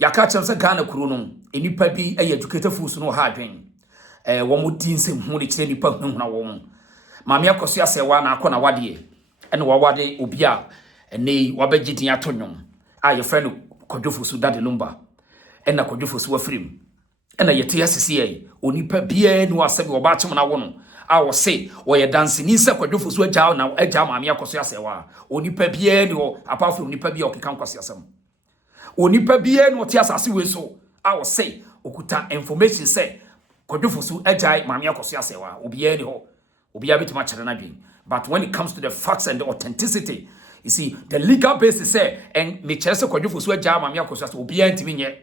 ya ka chem se Ghana kuro no enipa bi educated fools no ha adwen wo mo din se hu de kire nipa hu na wo mo maame AKOSUA Serwaa na akọ na wade ene wo wade obi a ene wabegidin atonnwom a ye friend kodwofosu dade Lumba ena kodwofosu afrim ena yete asisi onipa bia ni wasabi wo ba chem na wo no a wo se wo ye dance ni se kodwofosu agya na agya maame AKOSUA Serwaa onipa bia ni wo apart from onipa bia okeka nkwase asem onipa bia no te asase we so a wo say okuta information say kodwofosu agya maame AKOSUA Serwaa obia ni ho obia betima chere na dwen. But when it comes to the facts and the authenticity, you see the legal basis say and me chere say kodwofosu agya maame AKOSUA Serwaa obia ntimi nye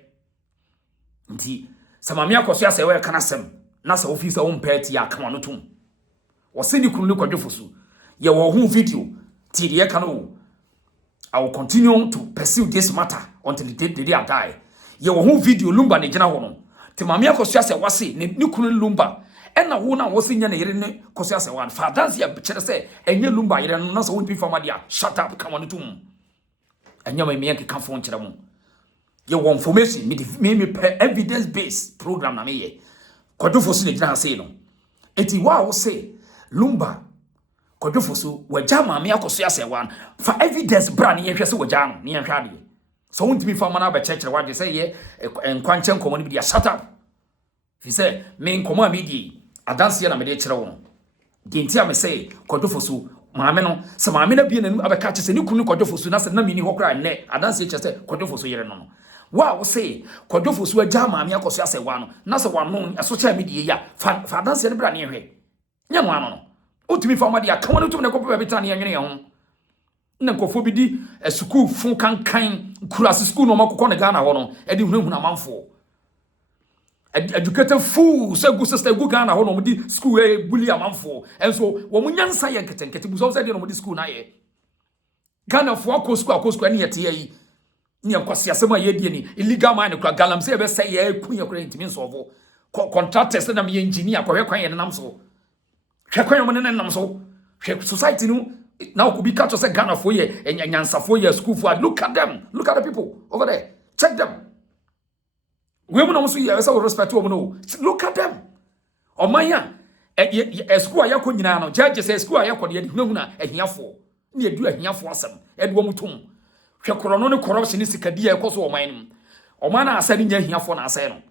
nti sa maame AKOSUA Serwaa kana sem na sa officer wo mpeti ya kama no tum wo se ni kunu ni kodwofosu ye wo hu video ti de kana wo. I will continue to pursue this matter until the day I die. Ye wo hu video Lumba ne gina ho no. Te maame AKOSUA Serwaa se ne kunu Lumba. E na wo na wo se nya ne yere ne AKOSUA Serwaa. Fa dance ya chere se enye Lumba yere no na so won fama dia. Shut up come on tum. Enya me me yanke kan fo chere mo. Ye wo information me evidence based program na me ye. Kodwofosu ne gina se no. Eti wa wo se Lumba kodwofosu wagya maame AKOSUA Serwaa fa evidence bra ne yehwese wagya no ne yehwɛ ade so wontimi fa mana ba chekere wade say ye nkwanche nkomo ne bi dia shut up fi say me nkomo a me di adanse na me de kyerɛ wo no di ntia me say kodwofosu maame no se maame na bi nanu abeka kyese ne kunu kodwofosu na se na me ni hokra ne adanse kyese kodwofosu yere no wa wo say kodwofosu wagya maame AKOSUA Serwaa no na se wano social media ya fa adanse ne bra ne yehwɛ nya no ano no utimi fa made aka wonu tum ne kopo betane yenwene ye ho na nkofo bi di school fun kankan kurase school no makokọ ne Ghana ho no e di hunahun amanfo educated fools say go sister go Ghana ho no mo di school e bully amanfo enso wo mu nyansa ye nketenkete bu so say di no mo di school na ye Ghana fo AKOSUA ne yete yi ne yankwase asema ye die ni illegal mine kura galamse e be say ye kun ye kura intimi nsovo contractors na me engineer kwa kwan ye nam so hwekwan mo ne nam so society no now could be catch us a Ghana for ye and Yansa for ye school for look at them, look at the people over there, check them. Women also here so respect to no look at them. O manya a school ayako nyina no judge say school ayako de hunahuna ahiafo na edu ahiafo asem edwo mutum hwekoro no ne corruption sikadi ekoso o man no o man na asani nya ahiafo na asai no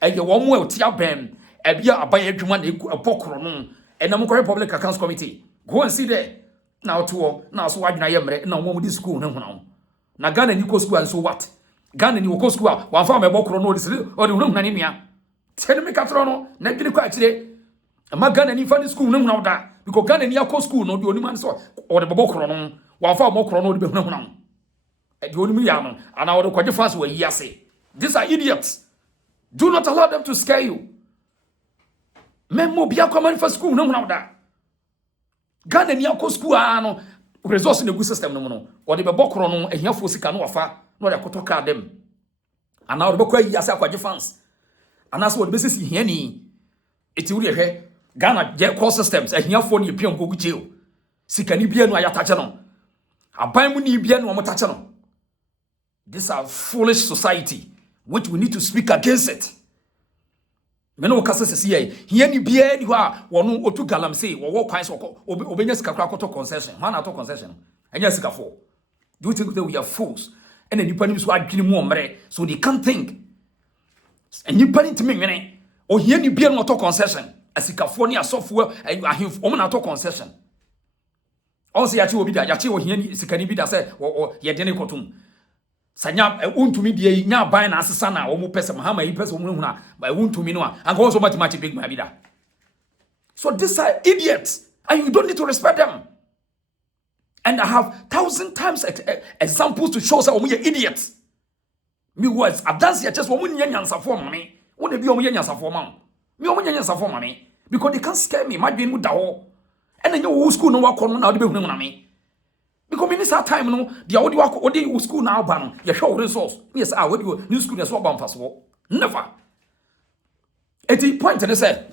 eye wo mo etia bem ebia aban adwuma na epokoro no enam ko Public Accounts Committee go and see there now to now so wadwuna ye mre na wo mo di school na huna na Ghana ni ko school and so what Ghana ni ko school wa fa me bokoro no o de hunahuna ni nua tell me katro no na dwene kwa akire ama Ghana ni fa ni school na huna da because Ghana ni akọ school no de oni man so o de bokoro no wa fa bokoro no de hunahuna e de oni mu ya no ana o de kwaje fast wa yi ase. These are idiots. Do not allow them to scare you. Memo bia kwa man fa school na huna da Ghana ni akọ school no resource na good system no no o de bokoro no ehiafo sika no wafa no de kotoka dem ana o de bokwa yi ase akwaje fans ana so o de besisi hiani eti wuri ehwe Ghana je call systems ehiafo ni epia nkogu jeo sika ni bia no ayatache no aban mu ni bia no mo tache no. This is a foolish society which we need to speak against it. Meno kasa sesi hiani bia ni ho a wono otu galamsey wo kwan so obenya sika kra koto concession man ato concession enya sika for. Do you think that we are fools and any pani so adwene mu omre so they can't think and you pani to me nwene o hiani bia no to concession asika for ni asofo ahemfo o na to concession on say yachi obi da yachi o hiani sika ni bi da say ye de ne kotum sanya untumi die nya ban na asesa na o mu pese mahama yi pese o mu huna ba untumi no anka won so match big man bi da. So these are idiots and you don't need to respect them. And I have 1,000 times examples to show say o mu ye idiots. Me was advance just o mu nya nyansa for mame won be o mu nya nyansa for mam me o mu nya nyansa for mame because they can't scare me madwen mu da ho and then you school no wakọ no na o de be hunu na me. Because minister time no the odi wako odi school na aba no ye hwe resource yes odi new school na so aba mfaso never. Eti point ne say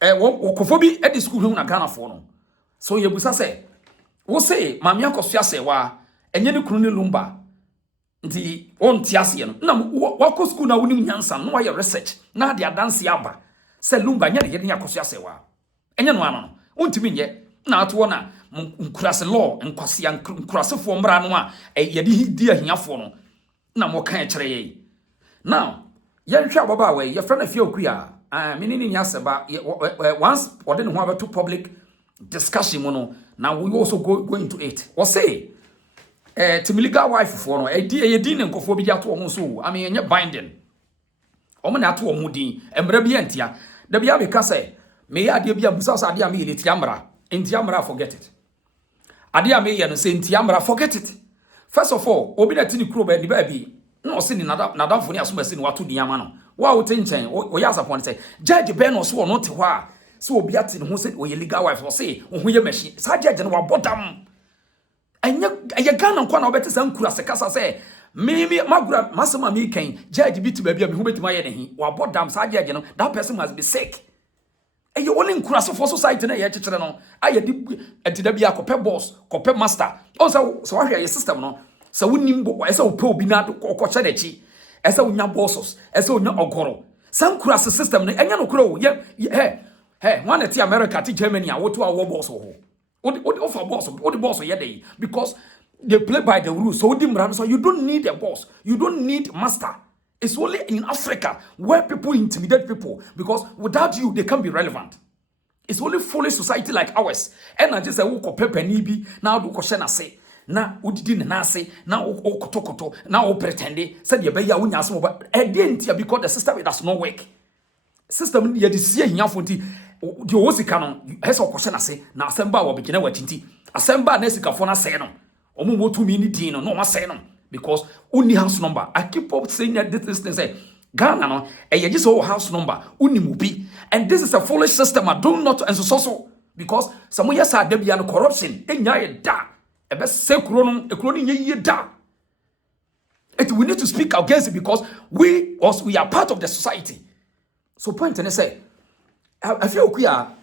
wo kofo bi edi school hu na Ghana for no so ye busa say wo say maame AKOSUA Serwaa enye ne kunu ne Lumba nti on tiase no na wako school na wonim nyansa no wayɛ research na de adanse aba sɛ Lumba nya de yɛ AKOSUA Serwaa enye no ano ontimi nyɛ na ato na nkurase law nkurasefo mbra no a yɛde di ahiafo no na mo kan kyerɛ yɛ now yɛhwɛ ababa we yɛ frɛ na Afia okua menini nya seba once ɔde ne ho abeto public discussion mu no now we also go into it or say timiliga wife for no yɛdi ne nkofo bi ato ho so I mean enye binding omo na ato ho din emra bi entia da bia be ka sɛ me ya ade bia busa ade a me yɛ tiamra entiamra forget it ade a me yɛ no sɛ entiamra forget it first of all obi na tini kuro ba di ba bi na o se ni nadamfo ni asoma se ni wato diama no wa wo tenchen o ya sapon say judge ben no so no te hɔ a so obi ate ne ho se o yɛ legal wife o se o ho yɛ machine sa judge no wa bodam enya Ghana nkwa na obete san kura se kasa sɛ me magura masema me kan judge bi te ba bia me ho betima yɛ ne hi wa bodam sa judge no that person must be sick you only nkurase for society na ye kekere no ayedi entida bia kopɛ boss kopɛ master also so wahwe ye system no so wonim bo ese wo pe obi na kokɔkye dechi ese wo nya bosses ese wo nya ogoro san nkurase system no enya no kuro he one at America to Germany a wo to awo boss ho wo for boss wo the boss ye dey because they play by the rules so so you don't need a boss you don't need master. It's only in Africa where people intimidate people because without you, they can't be relevant. It's only foolish society like ours. And I just say, "Who pepe nibi now do koshena say na udidi na say na o kotokoto na o pretende said ye be ya unya so but again because the system does not work. System ye de see hia fonti the osika no hesa koshena say na asemba wo begina watinti asemba na sika fo na say no omo motumi ni din no ma say no. Because only house number. I keep up saying that this thing say Ghana no you just house number uni mubi and this is a foolish system. I do not and so because some years are there be an corruption enya da e be se kuro no ye da it we need to speak against it because we are part of the society. So point and say I feel okuya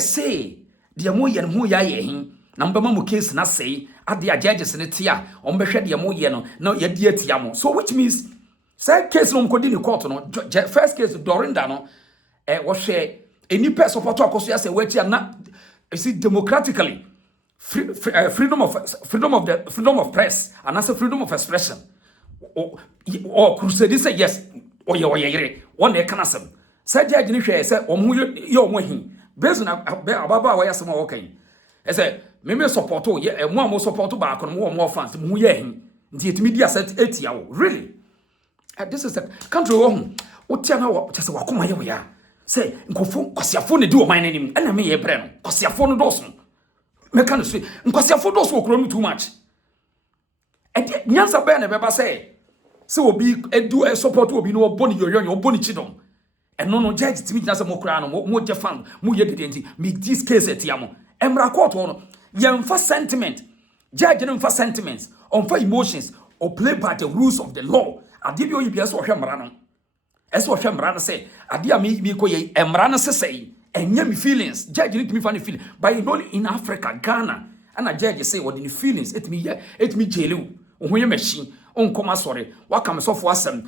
say the mo ye no ya ye hin na mbema mo case na say ade a judges ne tia on behwe de mo ye no na ye die tia mo so which means say case no mkodi ni court no first case Dorinda no wo hwe any person support AKOSUA say we tia na see democratically freedom of press and as freedom of expression or crusade say yes or ye yere one e kana sem say judge ni hwe say omo ye omo hin based na ababa wa yasem wa kan e say me support ye mo support back no mo fans mo ye hin nti etimi dia set etia wo really this is the country wo tia na wo chese wakoma ye wo ya say nkofo kwasiafo ne di o man nanim na me ye bre no kwasiafo no doso me kan so kwasiafo doso okro no too much e nyansa be na beba say obi edu support obi no obo ni yoyo obo ni chidom no judge timi gina say mo kra no mo je fan mo ye dede nti me this case etia mo emra court no yemfa sentiment judge no mfa sentiments on for emotions or play by the rules of the law ade bi oyibia so hwe mra no eso hwe mra no say ade a me ko ye emra no sesei enya me feelings judge need me fan feeling but you know in Africa Ghana and a judge say what the feelings it me jelu ho ye machine on come sorry wakam so for asem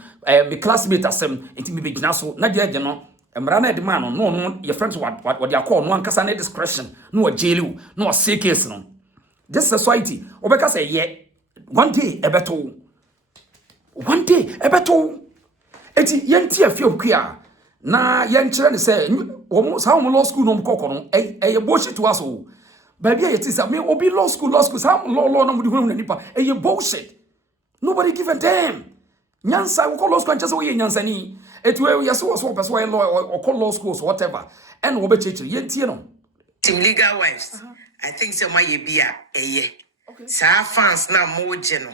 me classmate asem it me begina so na judge no emra na de man no your friends what they call no ankasa na discretion no jelu no say case no this society obeka say yeah one day ebeto eti yenti Afia okua na yenkire ne say wo sa wo law school no mkoko no e bullshit to us o ba bia yeti say me obi law school sa law no mudi hunu nipa e bullshit nobody give a damn nyansa wo law school nchese wo ye nyansa ni eti we yeso so person we law or law schools whatever and wo be chechiri yenti no team legal wives I think say my ye bia eye sa fans na mo je no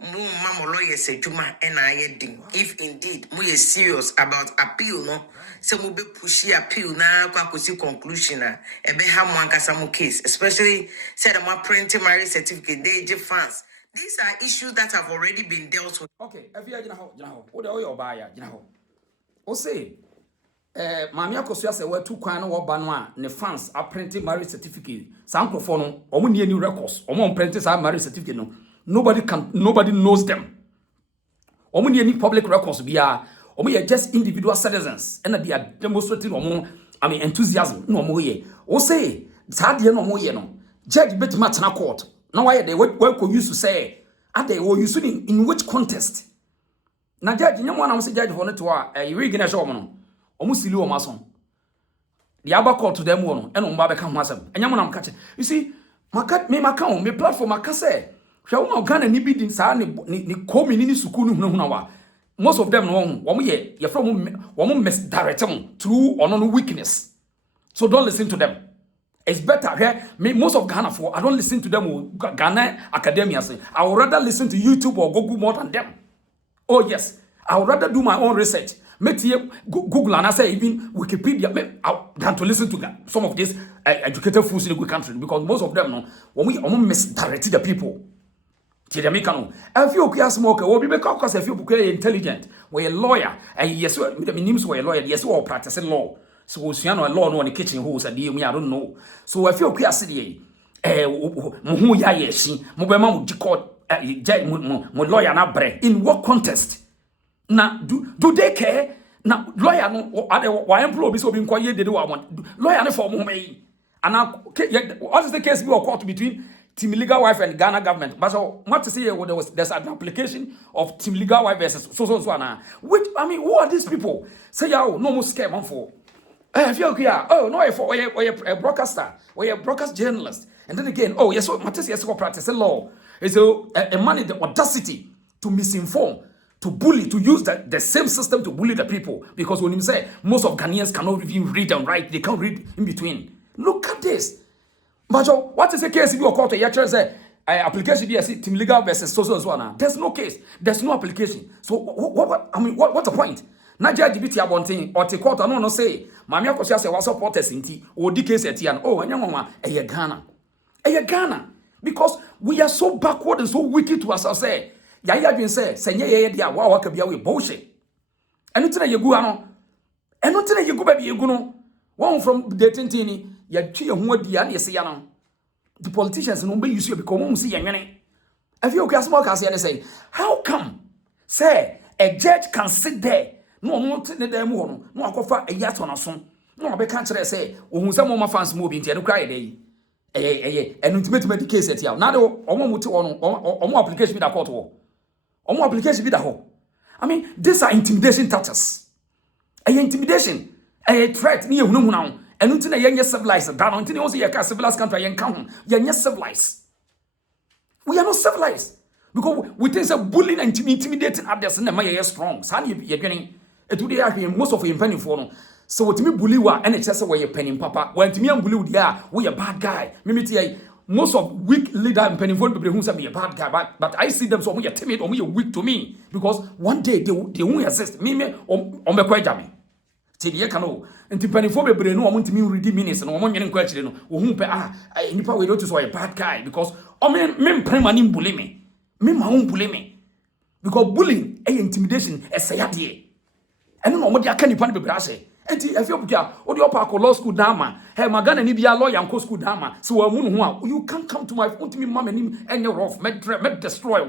mo mama lawyers adwuma and I ding if indeed mo ye serious about appeal no say mo be push appeal na kwa kosi conclusion na e be ha mo ankasa mo case especially said my printing marriage certificate they fans these are issues that have already been dealt with. Okay Afia gina ho wo de oyo ba ya gina ho o say Mami AKOSUA say we two kwan no wo ba no a ne fans a printing marriage certificate sankrofo no omo ne any records omo print sa marriage certificate no nobody knows them omo ni any public records biya omo ye just individual citizens and they are demonstrating omo enthusiasm no omo ye o say saa de no omo ye no judge betima tena court na why they what could use to say are they were using in which contest na judge nyamo na mo say judge for no to we gina show omo no omo sili omo aso the aba court to them one and omo ba be ka ho asem nyamo na mo catch you see me platform akase hwe wo Ghana ni bi din saa ni komi ni suku no huna wa most of them no wo ye from wo misdirect them through no weakness. So don't listen to them. It's better here. Most of Ghana I don't listen to them. Ghana academia say I would rather listen to YouTube or Google more than them. Oh yes, I would rather do my own research. Make Google and I say even Wikipedia than to listen to some of these educated fools in the good country, because most of them no when we misdirect the people. Jamaican. A few queer smoker will be because a few intelligent. We're a lawyer, and yes, the names were a lawyer, yes, or practicing law. So, Siano, a law no in the kitchen who's a deal me, I don't know. So, a few queer city, Muhu Yayeshi, Mobama Jicot, lawyer na bre. In what contest? Now, do they care? Now, lawyer no, why employ so being quiet, they do I want. Lawyer for me. And now, what is the case we are caught between Team Legal Wife and Ghana government? But so what to say there's an application of Team Legal Wife versus so now. Which who are these people? Say no more scare man for. If you're here, oh no, for a broadcaster, or a broadcast journalist, and then again, oh yes, what is yes, practice law is a man in the audacity to misinform, to bully, to use the same system to bully the people. Because when you say most of Ghanaians cannot even read and write, they can't read in between. Look at this. But what is the case if you are called to say application DSC Team Legal versus so now? There's no case. There's no application. So what's the point? Na judge biti abontin or te court no say mama AKOSUA say was supporters inti o di case etian oh anya mama Ghana because we are so backward and so wicked to ourselves say ya dwen say senye ye dia wa waka bia we bullshit eno tena yegu ano eno tena yegu ba bi yegu no one from the tentini ya twi ho adia na yesi ya no the politicians no be use you because mum see yanwene afi o small case ya say how come say a judge can sit there no ne dem ho no akofa eyato na so no obeka kire say ohun se mo ma fans mo bi ntia no cry dey and ultimate case at ya now the muti on application be da court wo application be da ho these are intimidation tactics intimidation threat ni ehunu now and until na yenye civilized down until you say you can civilized country yen kan yenye civilized. We are not civilized because we think say bullying and intimidating others na my strong san ye dwene etude ya most of you penny for no. So what me bully wa and it say we penny papa when me am bully there we a bad guy me tell most of weak leader and penny for people who say be a bad guy but I see them so we are timid or we are weak to me because one day they won't exist me on me kwaja me till ye kano enti penny for bebre no omo ntimi read minutes no omo nwene kwa chire no ohun pe nipa we don't so a bad guy because me prema ni bully me ma won bully me because bullying intimidation esayade eno no mo de aka nipa ne bebre ase. Enti Afia Bukia, odi opa ko law school dama. Hey, magana ni bia lawyer nko school dama. So wa munu ho you can't come to my front me mama nim enye rough, me destroy.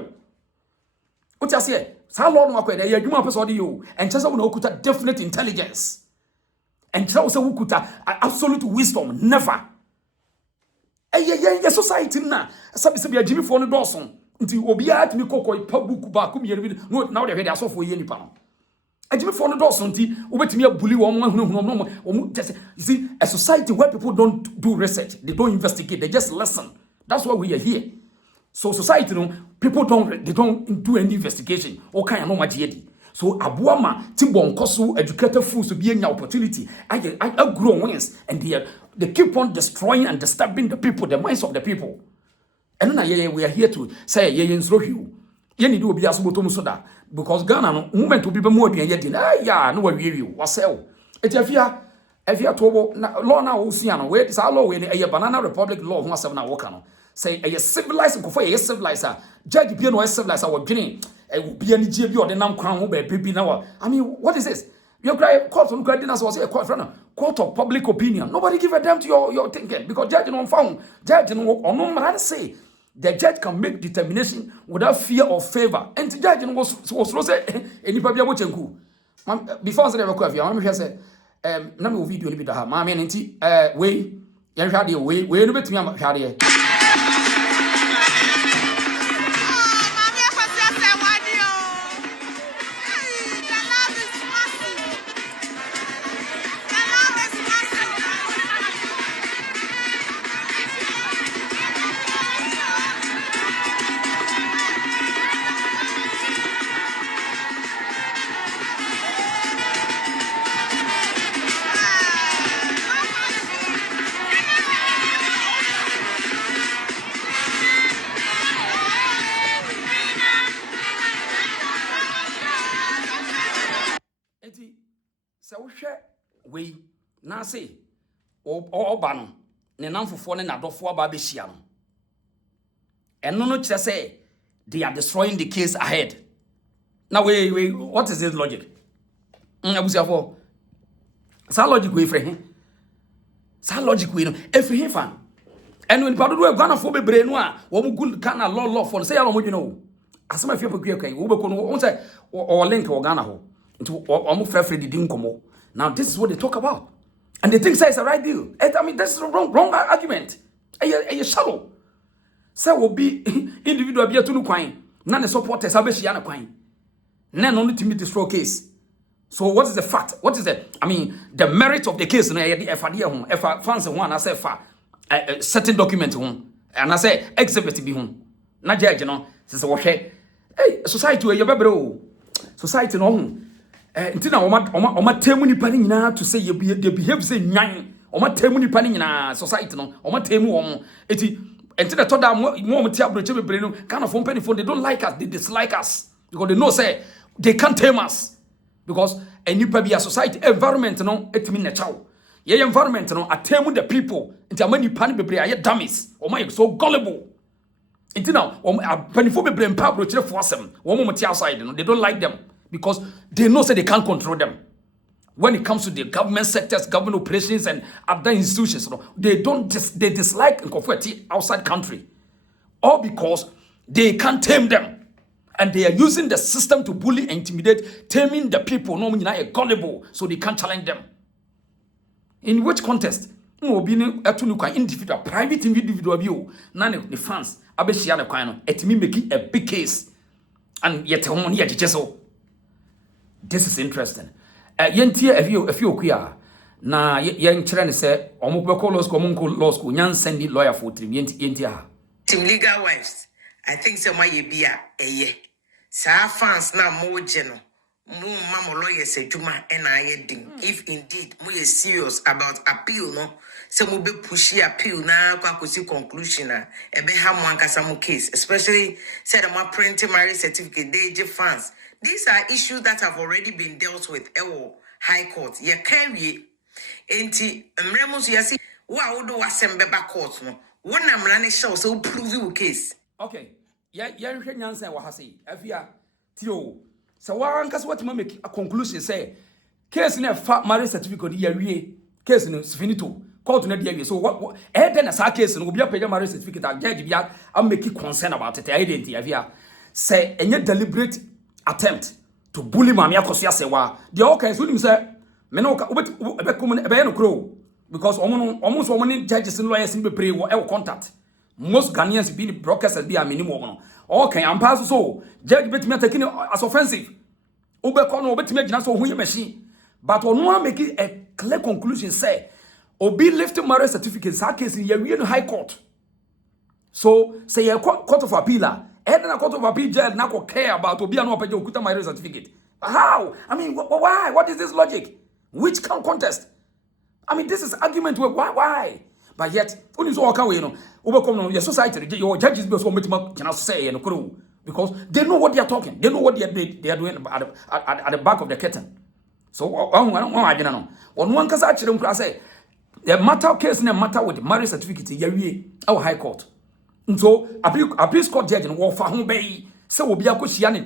What you say? Sa law no akwede ya adwuma person odi yo. Enche se wo na okuta definite intelligence. Enche wo se wo kuta absolute wisdom never. Ye society na sabi bia jimi fo no doson. Nti obi a atimi kokoi pa book ba ko mi no na wo de hwe de asofo ye nipa no. Ajimi for no does something, obetimi bully one. You see, a society where people don't do research, they don't investigate, they just listen. That's why we are here. So society, people don't do any investigation. Okay, I know my GD. So abuama tibon kosu educated fools to be an opportunity. I grow wings, and they keep on destroying and disturbing the people, the minds of the people. And then we are here to say ye you. Ye need to be as bottom soda because Ghana no movement will be more than yet. No we you wasel. It's Afia to law now Oceano wait is our law in a banana republic law who must have now work on. Say a civilized for a civilizer. Judge Piano civilized our beginning. A be any GB or the nam crown will be baby now. What is this? Your court from Gradinas was a court of public opinion. Nobody give a damn to your thinking because judge no found judge no or no man say. the judge can make determination without fear or favor. And the judge was say, any baby about you. Before I said, I said, no video ni bidaha. Mammy and tea, way, young shady way, no bit me, I'm shady. So share we na say oba no ne namfofo ne nadofo aba be hia no eno no kire say they are destroying the case ahead. Now we what is this logic? Abusiafo sa logic we frɛ he sa logic we no efri he fa eno ni padodo aguanafo bebre no a wo mu good kana law for say ya lo mo dwene o asema fie pokua kan wo be ko no wo say o link wo Ghana ho nti o mo frɛ didi nkomo. Now this is what they talk about, and they think it's a right deal. I mean, this is a wrong argument. A shallow. Say will be individual be a tunu kwine. None the supporters have a kwine. None only to meet the straw case. So what is the fact? What is the? I mean, the merit of the case. No, if I fancy one, I say a certain document home, and I say exhibit be home. Not judge, you know. Says okay. Hey, society where you better. Society no. Ntina oma temu nipa ni nyina to say they behave say nyan oma temu nipa ni nyina society no oma temu omo eti ntina to da mo ti abroche bebre no kind of penny they don't like us, they dislike us because they know say they can't tame us because a nipa bi a society environment no etimi na chaw ye environment no atemu the people nti amani nipa ni bebre aye dummies oma so gullible ntina penny for bebre mpa abroche for asem wo mo ti outside no they don't like them because they know say they can't control them. When it comes to the government sectors, government operations, and other institutions, they dislike outside country, all because they can't tame them, and they are using the system to bully and intimidate, taming the people. No, gullible, so they can't challenge them. In which context? No, being individual, private individual view. None of the fans, abeshia the kind of making a big case, and yet so. This is interesting. Yentie if you queer na yen kire ne se omobeko law school nyan send lawyer for trim yentie Team Legal Wives. I think Serwaa yebia eye. Sa fans na mo no. Mo mama lawyers adwuma na ayedin. If indeed mo is serious about appeal no, so mo be push appeal na AKOSUA conclusion na ebe ha mo ankasa mo case, especially said mo print marriage certificate DJ fans. These are issues that have already been dealt with High Court. Ye carry enti mremos you see wa wodo wasembe ba court no. Wona mrane show so prove your case. Okay. Ya hwe nyansa wa ha sei. Afia tio. So one case what make a conclusion say case na fa marriage certificate ya wie case no finito court na dia wie so what then as case no obi apagya marriage certificate a judge bia am make concern about it identity Afia say any deliberate attempt to bully mama AKOSUA Serwaa the all case we say me no ebe no crow because almost woman judges and lawyers in be pray e contact most Ghanaians being brokers be a minimum no okay am pass so judge bet me taking as offensive obeko no bet me gina so hu machine but ono make a clear conclusion say obi lift marriage certificate sa case in ya High Court so say a court of appeal and a court of appeal judge na ko care about obi no page okuta marriage certificate. How? I mean, why? What is this logic? Which can contest? I mean, this is argument where why? But yet, when you so walk away, overcome your society, your judges be so much can say and crew because they know what they are talking. They know what they are doing at the back of the curtain. So I don't know. On one case, actually, say the matter case in a matter with marriage certificate, our High Court. So appeal court judge and war for home bay. So obi akohia ne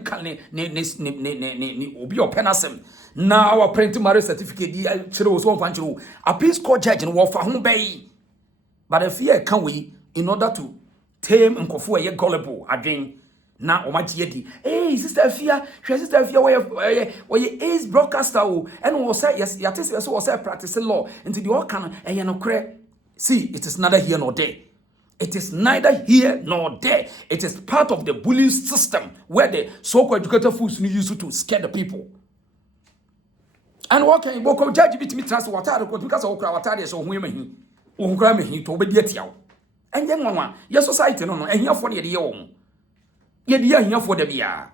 obi openasem na our print marriage certificate di chere wo so fan chere wo appeal court judge no wo fa ho bai but if here can we in order to tame nkofo ye gullible adwen na omagie di sister Afia sister Afia we is broadcaster o and we say yes yatese so we say practicing law into the all can no kre. See, it is neither here nor there. It is neither here nor there. It is part of the bullying system where the so-called educated fools use to scare the people. And what can you judge me trust water because of water is so women who grab me to obey you. And then one, your society no, and here for the year. Yet here for the year.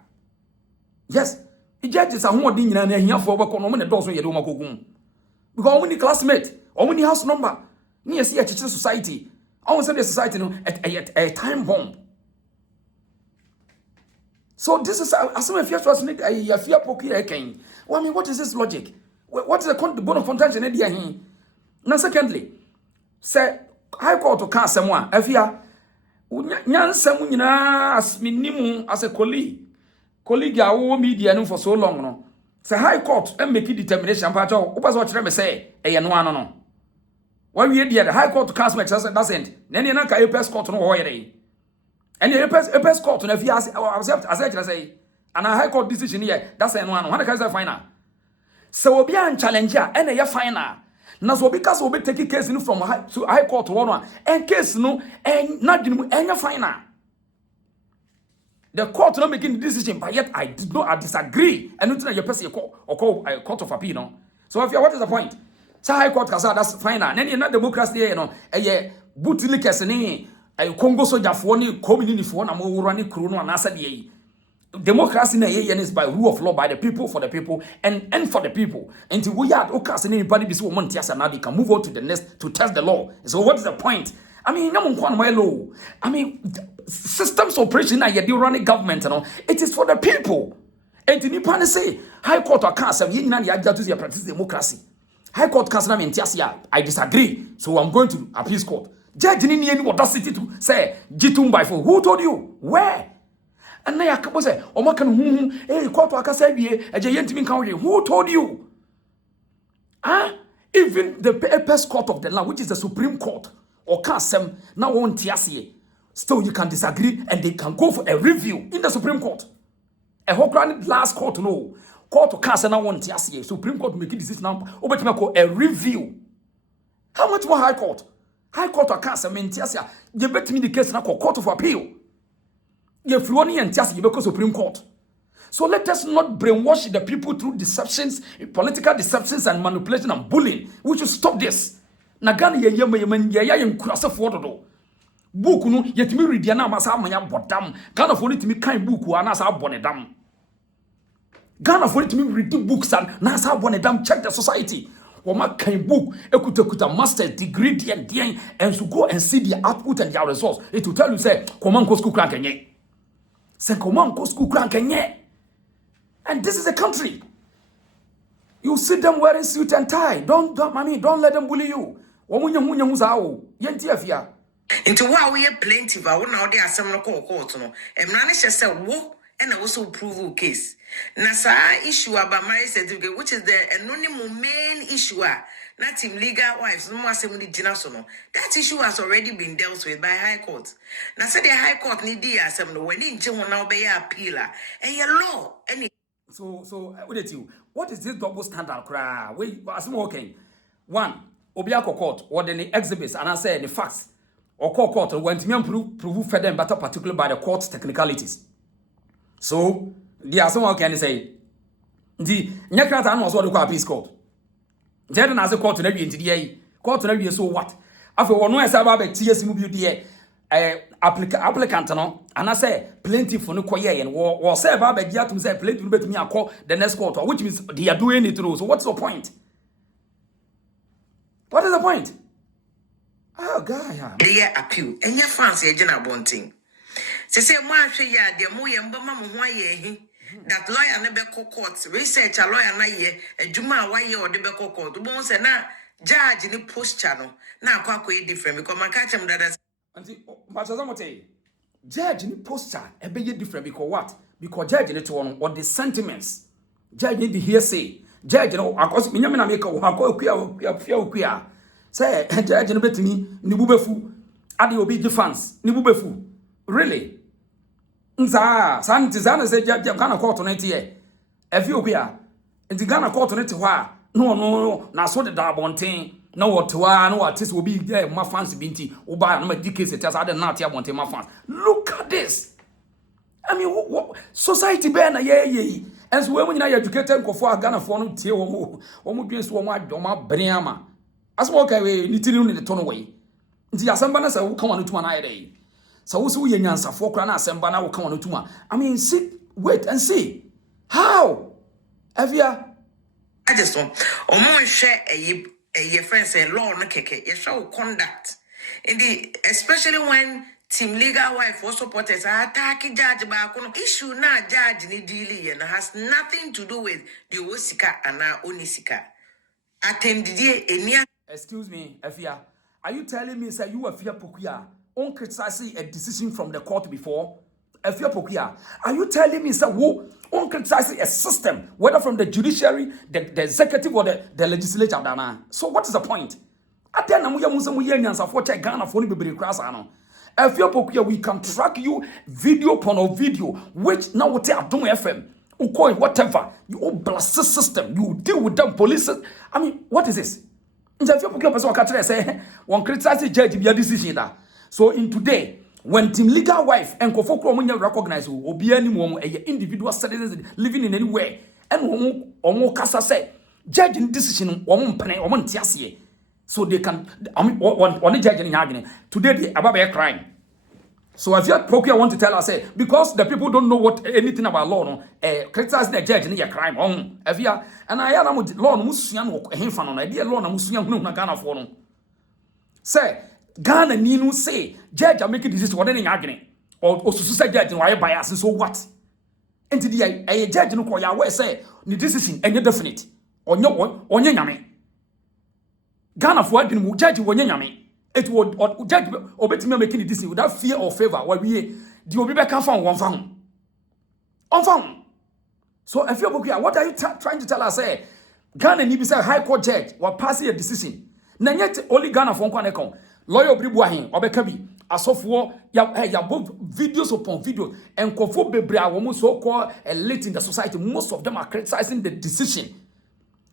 Yes, the judges are more than here for work on the doors when you do my go. Because only classmate, only house number, near see a society. I want to say the society no a time bomb. So this is as if you trust need a fear Pokua again. Well, I mean, what is this logic? What is the bone of contention here? Now, secondly, say High Court to cast someone. Afia, nyan samu nyina as minimum as a colleague our media for so long no. Say High Court and make determination. But what was what say? No. When we the High Court to cast my doesn't. Then you know ka Apes Court no hoye. And the Apes Court no Afia as I say. And a High Court decision here. That's a one. When the final. So we be an challenger and a final. Now so because we be taking case from High Court one and case no and not any final. The court not making the decision, but yet I disagree. And not your person or call a court of appeal. No? So if you what is the point? So High Court kasa that's final. Then you not democracy you know a bootly kesene a Congo soldier for ni community for na mo run kru no anasa de democracy na is by rule of law by the people for the people and for the people. Until we are okay anybody be so money now they can move on to the next to test the law. So what is the point? I mean, law. I mean, systems operation na you running government you know, it is for the people. And the people say High Court or council you na ya to practice democracy. High Court council na I disagree. So I'm going to appeals court. Judge ni any audacity to say Jitum by for who told you? Where? And now I say, "O makan court akasa wie ejeyentimi kan who told you?" Even the apex court of the land, which is the Supreme Court, or kasem now won't tiasie. Still, you can disagree, and they can go for a review in the Supreme Court. A whole last court no court to cast now won't tiasie. Supreme Court make a decision now. A review. How much more High Court? High Court or cast mean tiasie. You bet me the case now court of appeal. You fluoni and just because Supreme Court. So let us not brainwash the people through deceptions, political deceptions and manipulation and bullying. We should stop this. Nagani ye yen kurasa fodo. Book no yet me read na masa amanya bodam. Ghana for it me kind book na sa bonedam. Ghana for it me read books and na sa bonedam check the society. Woma kind book ekuta master's degree and to go and see the output and their results. It will tell you say command school crank enye. Say command school crank enye. And this is a country. You see them wearing suit and tie. Don't let them bully you. Yenti Afia. Into why we are plenty, but we now there are some local court. No, and manager said, "Whoa," and also prove case. Nasa issue about marriage certificate, which is the anonymous main issue. Not in legal wives, no more assembly genosono. That issue has already been dealt with by High Court. Now, say the High Court need the assembly when in Jim now be a appealer. And your law, any. So what is this double standard cry? Wait, as okay. One, Obiako court or the exhibits and I say the facts or court when to prove further and better, particularly by the court's technicalities. So there are someone can say the Nyakata was what the appeals court. Then as a court to into the court to so what? After one no about TS movie applicant no and I say plenty for no koye and or say about to say plenty to bet me call the next quarter, which means they are doing it through. So what's the point? What is the point? Oh God, they appeal and your fancy agent bunting. Say more ya the more yamba that lawyer never court research a lawyer na ye a juma why or the beco court the bones and now judge in the post channel now quite different because my catch him that as judge in the poster a bit different because what? Because judge in it one or the sentiments, judge in the hearsay, judge you know across Minyamina make a queer say judge in a bit to me Nibubefu Adi obi fans Nibubefu Really? Santizana say Ghana court on it here. Afia, and the Ghana court on it no, na so the Darbontain. No, what to no artist will be there. My fancy binti, Uba, no, my decades, it has other not here, want my fans. Look at this. I mean, what society banner, yeah. As well, when I educate them for Ghana for no tear or dreams for my doma, Briama. As walk away, knitting in the ton away. The Assembanas will come on to an idea. So, also, we answer for Crana Assembana will come on to one. I mean, sit, wait and see. How? Afia? I just want, or more share your friends say law no keke, you show conduct. Indeed, especially when team legal wife or supporters are attacking judge back on issue now judge ni dealing and has nothing to do with the Osika and our Onisika. Attend the Excuse me, Afia. Are you telling me say you Afia Pokua on criticizing a decision from the court before? Afia Pokua, are you telling me say who on criticizing a system, whether from the judiciary, the executive or the legislature? So what is the point? At the end, Ghana for Afia Pokua, we can track you video upon video, which now we take Adom FM, you call it whatever, you blast the system, you deal with them police. I mean, what is this? Afia Pokua person can say one criticizing judge be a decision that. So in today, when team legal wife and Kofoko Munya recognize who be any more individual citizens living in anywhere, and Omo Kasa say, judging decision on penny or Montiasie. So they can, I mean, on the judge in argument. Today, they about a crime. So Afia Pokua want to tell us, say, because the people don't know what anything about law, no, criticize the judge in a crime. Afia, and I am with law, Musian, or Hinfan, idea law, Musian, no, Ghana for no. Say, Ghana Ninu say, judge are making decisions for any argument. Or suicide judge, why bias, so what? And today, a judge no call Yahweh say, the decision, and you're definite. On your yame. Ghana for what judge when yame. It would judge obey me making the decision without fear or favor. What we the Obibe can find one found. Unfound. So if you're what are you trying to tell us? Say Ghana need be say high court judge or passing a decision. Na yet only Ghana for one account. Lawyer Obribuahin, Obekabi, Asofo, ya both videos upon video, and Kofo Bebra, almost so called elite in the society. Most of them are criticizing the decision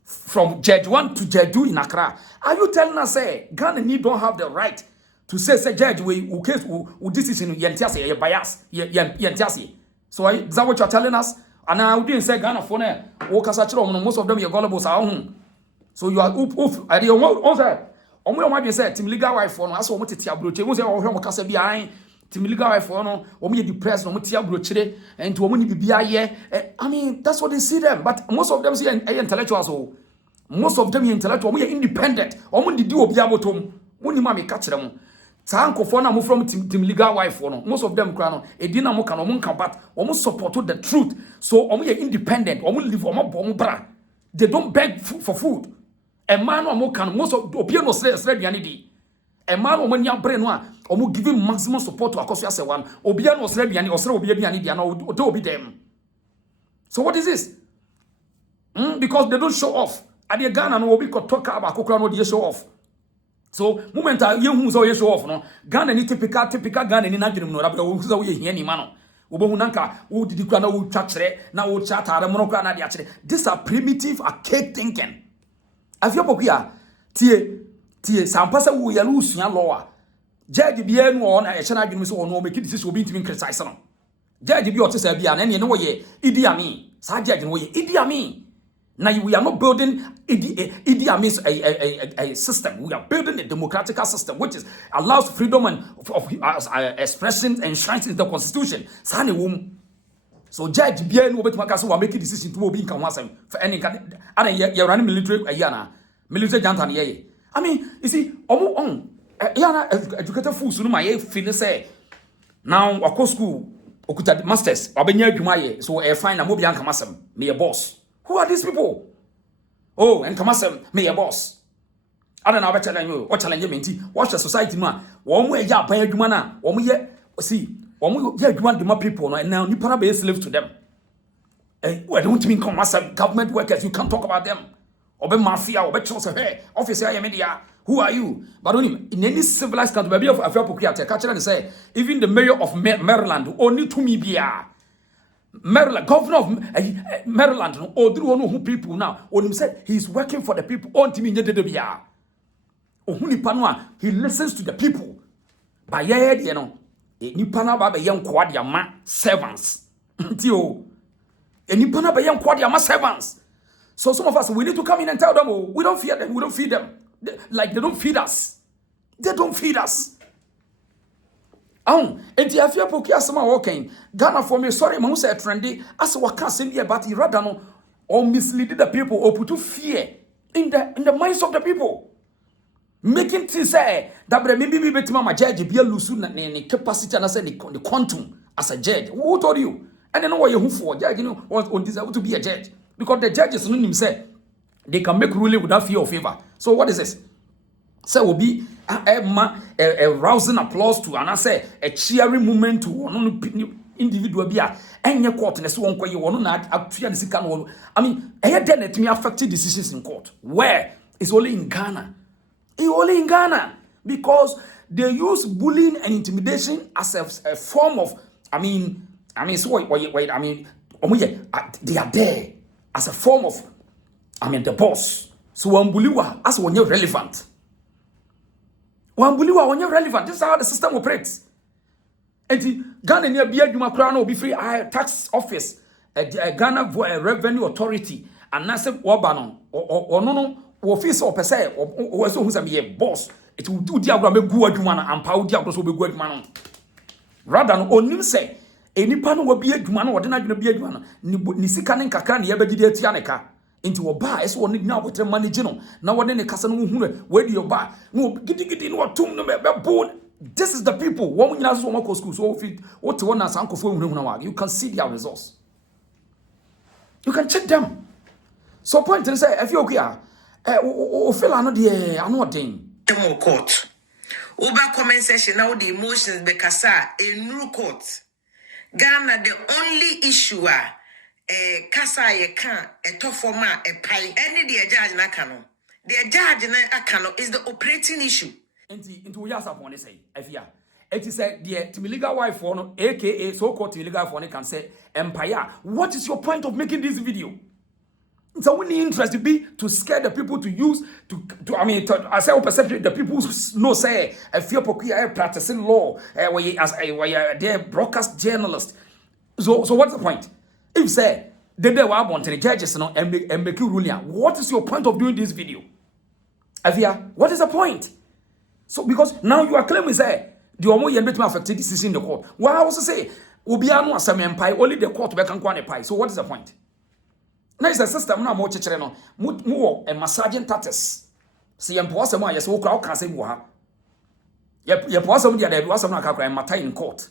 from Judge 1 to Judge 2 in Accra. Are you telling us, say, Ghana don't have the right to say, Judge, we case decision, Yantiasi, bias, Yantiasi? So is that what you're telling us? And I didn't say Ghana for most of them, your gullibles are home. So you are I didn't Omo ma be say team legal wife for no aso omo tete abroche mo say ohwe mo kasa bi an team legal wife for no omo ye depressed no omo tete abroche and omo ni bibia ye. I mean that's what they see them, but most of them say intellectuals. So most of them intellectual, omo ye independent, omo didi obi abotom woni ma me ka kire mo sanko for na mo from team legal wife for no most of them kra no edi na mo ka no mo nka, but omo support the truth. So omo ye independent, omo live omo bo omo bra, they don't beg for food. A man or more can most of Opiano says Rebianidi. A man or when you brain one or giving maximum support to AKOSUA one. Obiano was Rebiani or Serwaa and do be them. So what is this? Because they don't show off. At the Ghana no we could talk about Kokra no they show off. So moment you who's all show off no Ghana ni typical Ghana ni Nigerian no rabbi who's all here ni mano. Ubunanka who did you know chat now would chat monocra na. These are primitive archaic thinking. Afia Pokua tie sampasa wo ya lusua law judge bia no on e chena adwene so ono make decision obi ntimi criticize no judge bia o tesa bia na ne wo ye Idi Amin sa judge no wo ye Idi Amin na we are not building Idi Amin's a system. We are building a democratic system which is allows freedom and of expression enshrined in the constitution sa ne wo. So judge bia no obetuma ka so wa make decision to obi nkan wasem for any can ana ye run military ayana military Jantuah ye. I mean you see omo on yana educated fools no my feel say now wako school okuta masters obenya adwuma ye so e fine na mo bia nkan wasem me your boss. Who are these people? Oh, and come wasem me your boss. I don't know about telling you what challenge me nti watch the society no wo mo e ya ban adwuma na wo mo ye see omo ye adwuma de ma people no and now ni para be slave to them. We don't mean come as government workers, you can't talk about them. Obe mafia, obe chose hey, officer ya media, Who are you? But only in any civilized country, maybe Afia Pokua te catch and say, even the mayor of Maryland, only to me be Maryland, governor of Maryland, or do one who people now, on him said he's working for the people, on to me, he listens to the people. By you know, ni pana ba young quadia ma servants. Tio, any pana ba young quadia ma servants. So some of us, we need to come in and tell them, oh, we don't fear them, we don't feed them. Like they don't feed us. They don't feed us. And the Afia Pokua sama walking. Ghana for me, sorry, man, who said trendy. As what can't send here, but he rather no or misleading the people or put to fear in the minds of the people. Making things say that maybe my judge be a loose capacity and I said the quantum as a judge. Who told you? And I know what you're for. Judge, you know, on deserve to be a judge. Because the judges know himself. They can make ruling without fear or favor. So what is this? So will be a rousing applause to and I say a cheering moment to one individual be a any court and so one you want not. I mean, I had done it me affected decisions in court. Where it's only in Ghana. It's only in Ghana because they use bullying and intimidation as a form of so wait, they are there as a form of the boss. So Wambuliwa as when you're relevant. Wambuliwa when you're relevant. This is how the system operates. And Ghana near Biaduma Crown will be free tax office, Ghana Revenue Authority, and Nasa Wabanon or no office or per se or so who's a boss. It will do diagram Guadumana and Pau Diablos will be good man. Rather than on him say, any panel will be a man or then I be a man. Nisikanin Kakani ever did Tianeka. Into a bar, as one now with a money general. Now, one in a castle, where do you buy? No, get in what tomb, no, this is the people. One when you want school, so if what to one as uncle for you can see their results. You can check them. So, point and say, if you're okay, feel I know thing. Demo court. Over comment session now, the emotions because a new court. Ghana, the only issue kasa ye can a tough forma a pie any the judge na kano the judge na akano is the operating issue into yasa upon say Afia it is the legal wife for no aka so called legal for can say empire. What is your point of making this video? It's only interest to be to scare the people to use to I say perception the people know say Afia Pokua practicing law as a broadcast journalist. So what's the point? If say they were want the judges and make you ruling, what is your point of doing this video? Afia, what is the point? So because now you are claiming say the omo yen betima affected decision in the court. Well, I also say Obiano as a empire, only the court be can go on pie. So what is the point? Now is the system now more chechere no more and massaging tatters. See em poa some yes wo crowd can say wo ha. Ye poa some dia there was some na kakra matter in court.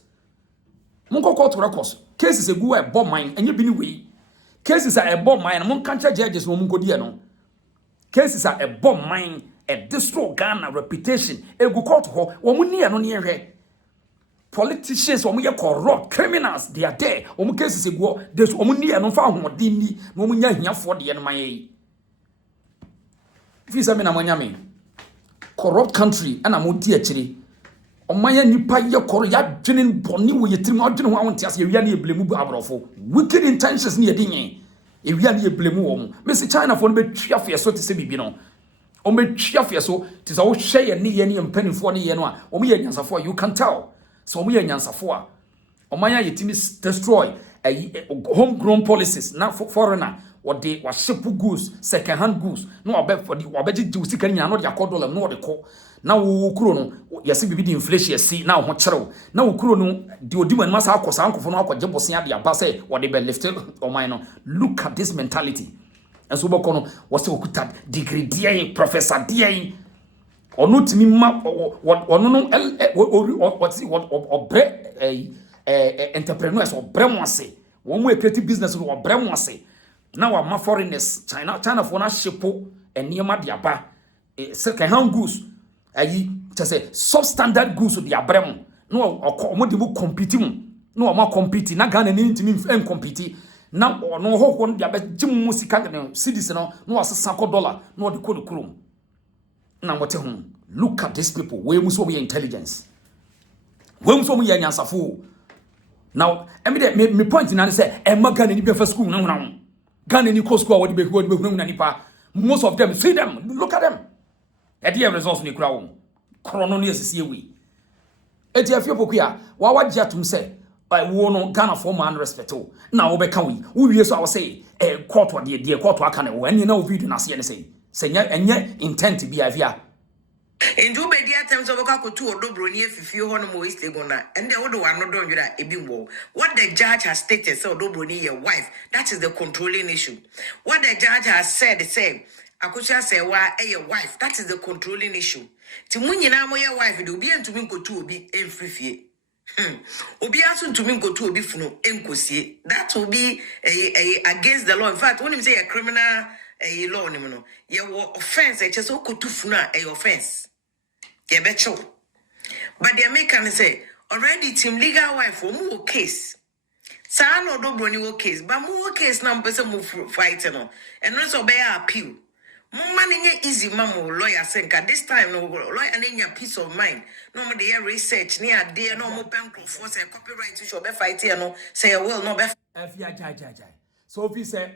Monko court records. Cases a go a bomb mine and you be way. Cases are a bomb mine, among country judges no mungo dia no. Cases are a bomb mine, a destroy Ghana reputation. E go court ho, wo ni no near. Politicians wo corrupt criminals, they are there. Wo cases go, there's wo ni no fa ho din ni, no mu nya hiafo de no man. If you say me na manyame. Corrupt country and am di akire. Omaya nipa ye koro ya dwene boni wo yetrim adwene ho awonte ase ewia na eblemu bu abrofo wicked intentions ni edinye ewia na eblemu wo mo me se China fo no betwa fe so te se bibi no o betwa fe so te se wo hwe ye ne ye ne mpanifo ne ye no a o mo ye nyansafo you can tell so o mo ye nyansafo a omaya yetimi destroy homegrown policies na foreigner what they was ship goods second hand goods no obe for the obeji di usika nya no de akodola no de ko na wo kuro no yesi bibi di inflation yesi na ho kyerɛw na wo kuro no di odi man masa akosa ankofo no akɔgye bosen ade aba sɛ what they be lifted o man no look at this mentality and so bɔkɔ no wɔse okuta degree dia professor dia ɔno timi ma ɔno no what obre entrepreneurs obre mo ase wo mo creative business no obre mo ase now our foreigners China for na shipo eniema de aba second hand goods ayi to say substandard goods de abrem no omo de mo compete mu no omo compete na Ghana ni ntimi en compete na no ho de aba jim mu sika ne cities no asesa $1 no de ko de krom na wote ho. Look at these people. We must be intelligence. We must be nyansafo. Now, me point in say, Ghana ni be for school now. Ghana ni school what be nipa. Most of them, see them, look at them. Edi results ni kura wo. Krono ni asisi we. Eti Afia Pokua, wa wagye atum say, wo no Ghana for man respect o. Na wo be ka we. Wo wie so I say, court wa de court wa ka na wo. Eni na wo video na se ne say. Senya enye intent bi Afia. In do be dia terms of Okakutu or Dobroni if you honor Moist Legona, and the other one not done you that Ebimbo. What the judge has stated, so Dobroni, your wife, that is the controlling issue. What the judge has said, say, AKOSUA Serwaa, your wife, that is the controlling issue. Timunyi na mo your wife, it will be and to me go to be in free. Obi asun to me go to be funo enkosie. That will be against the law. In fact, when you say a criminal law, no, your offense, just so go to funa a offense. But the American say already team legal wife for more case. Sa no do broni case, but more case now person move fight no. And also be appeal. More money easy mamo lawyer senka this time no lawyer and peace of mind. No more the research near there no more pen force and copyright issue be fight here no say well no be Afia. So if you say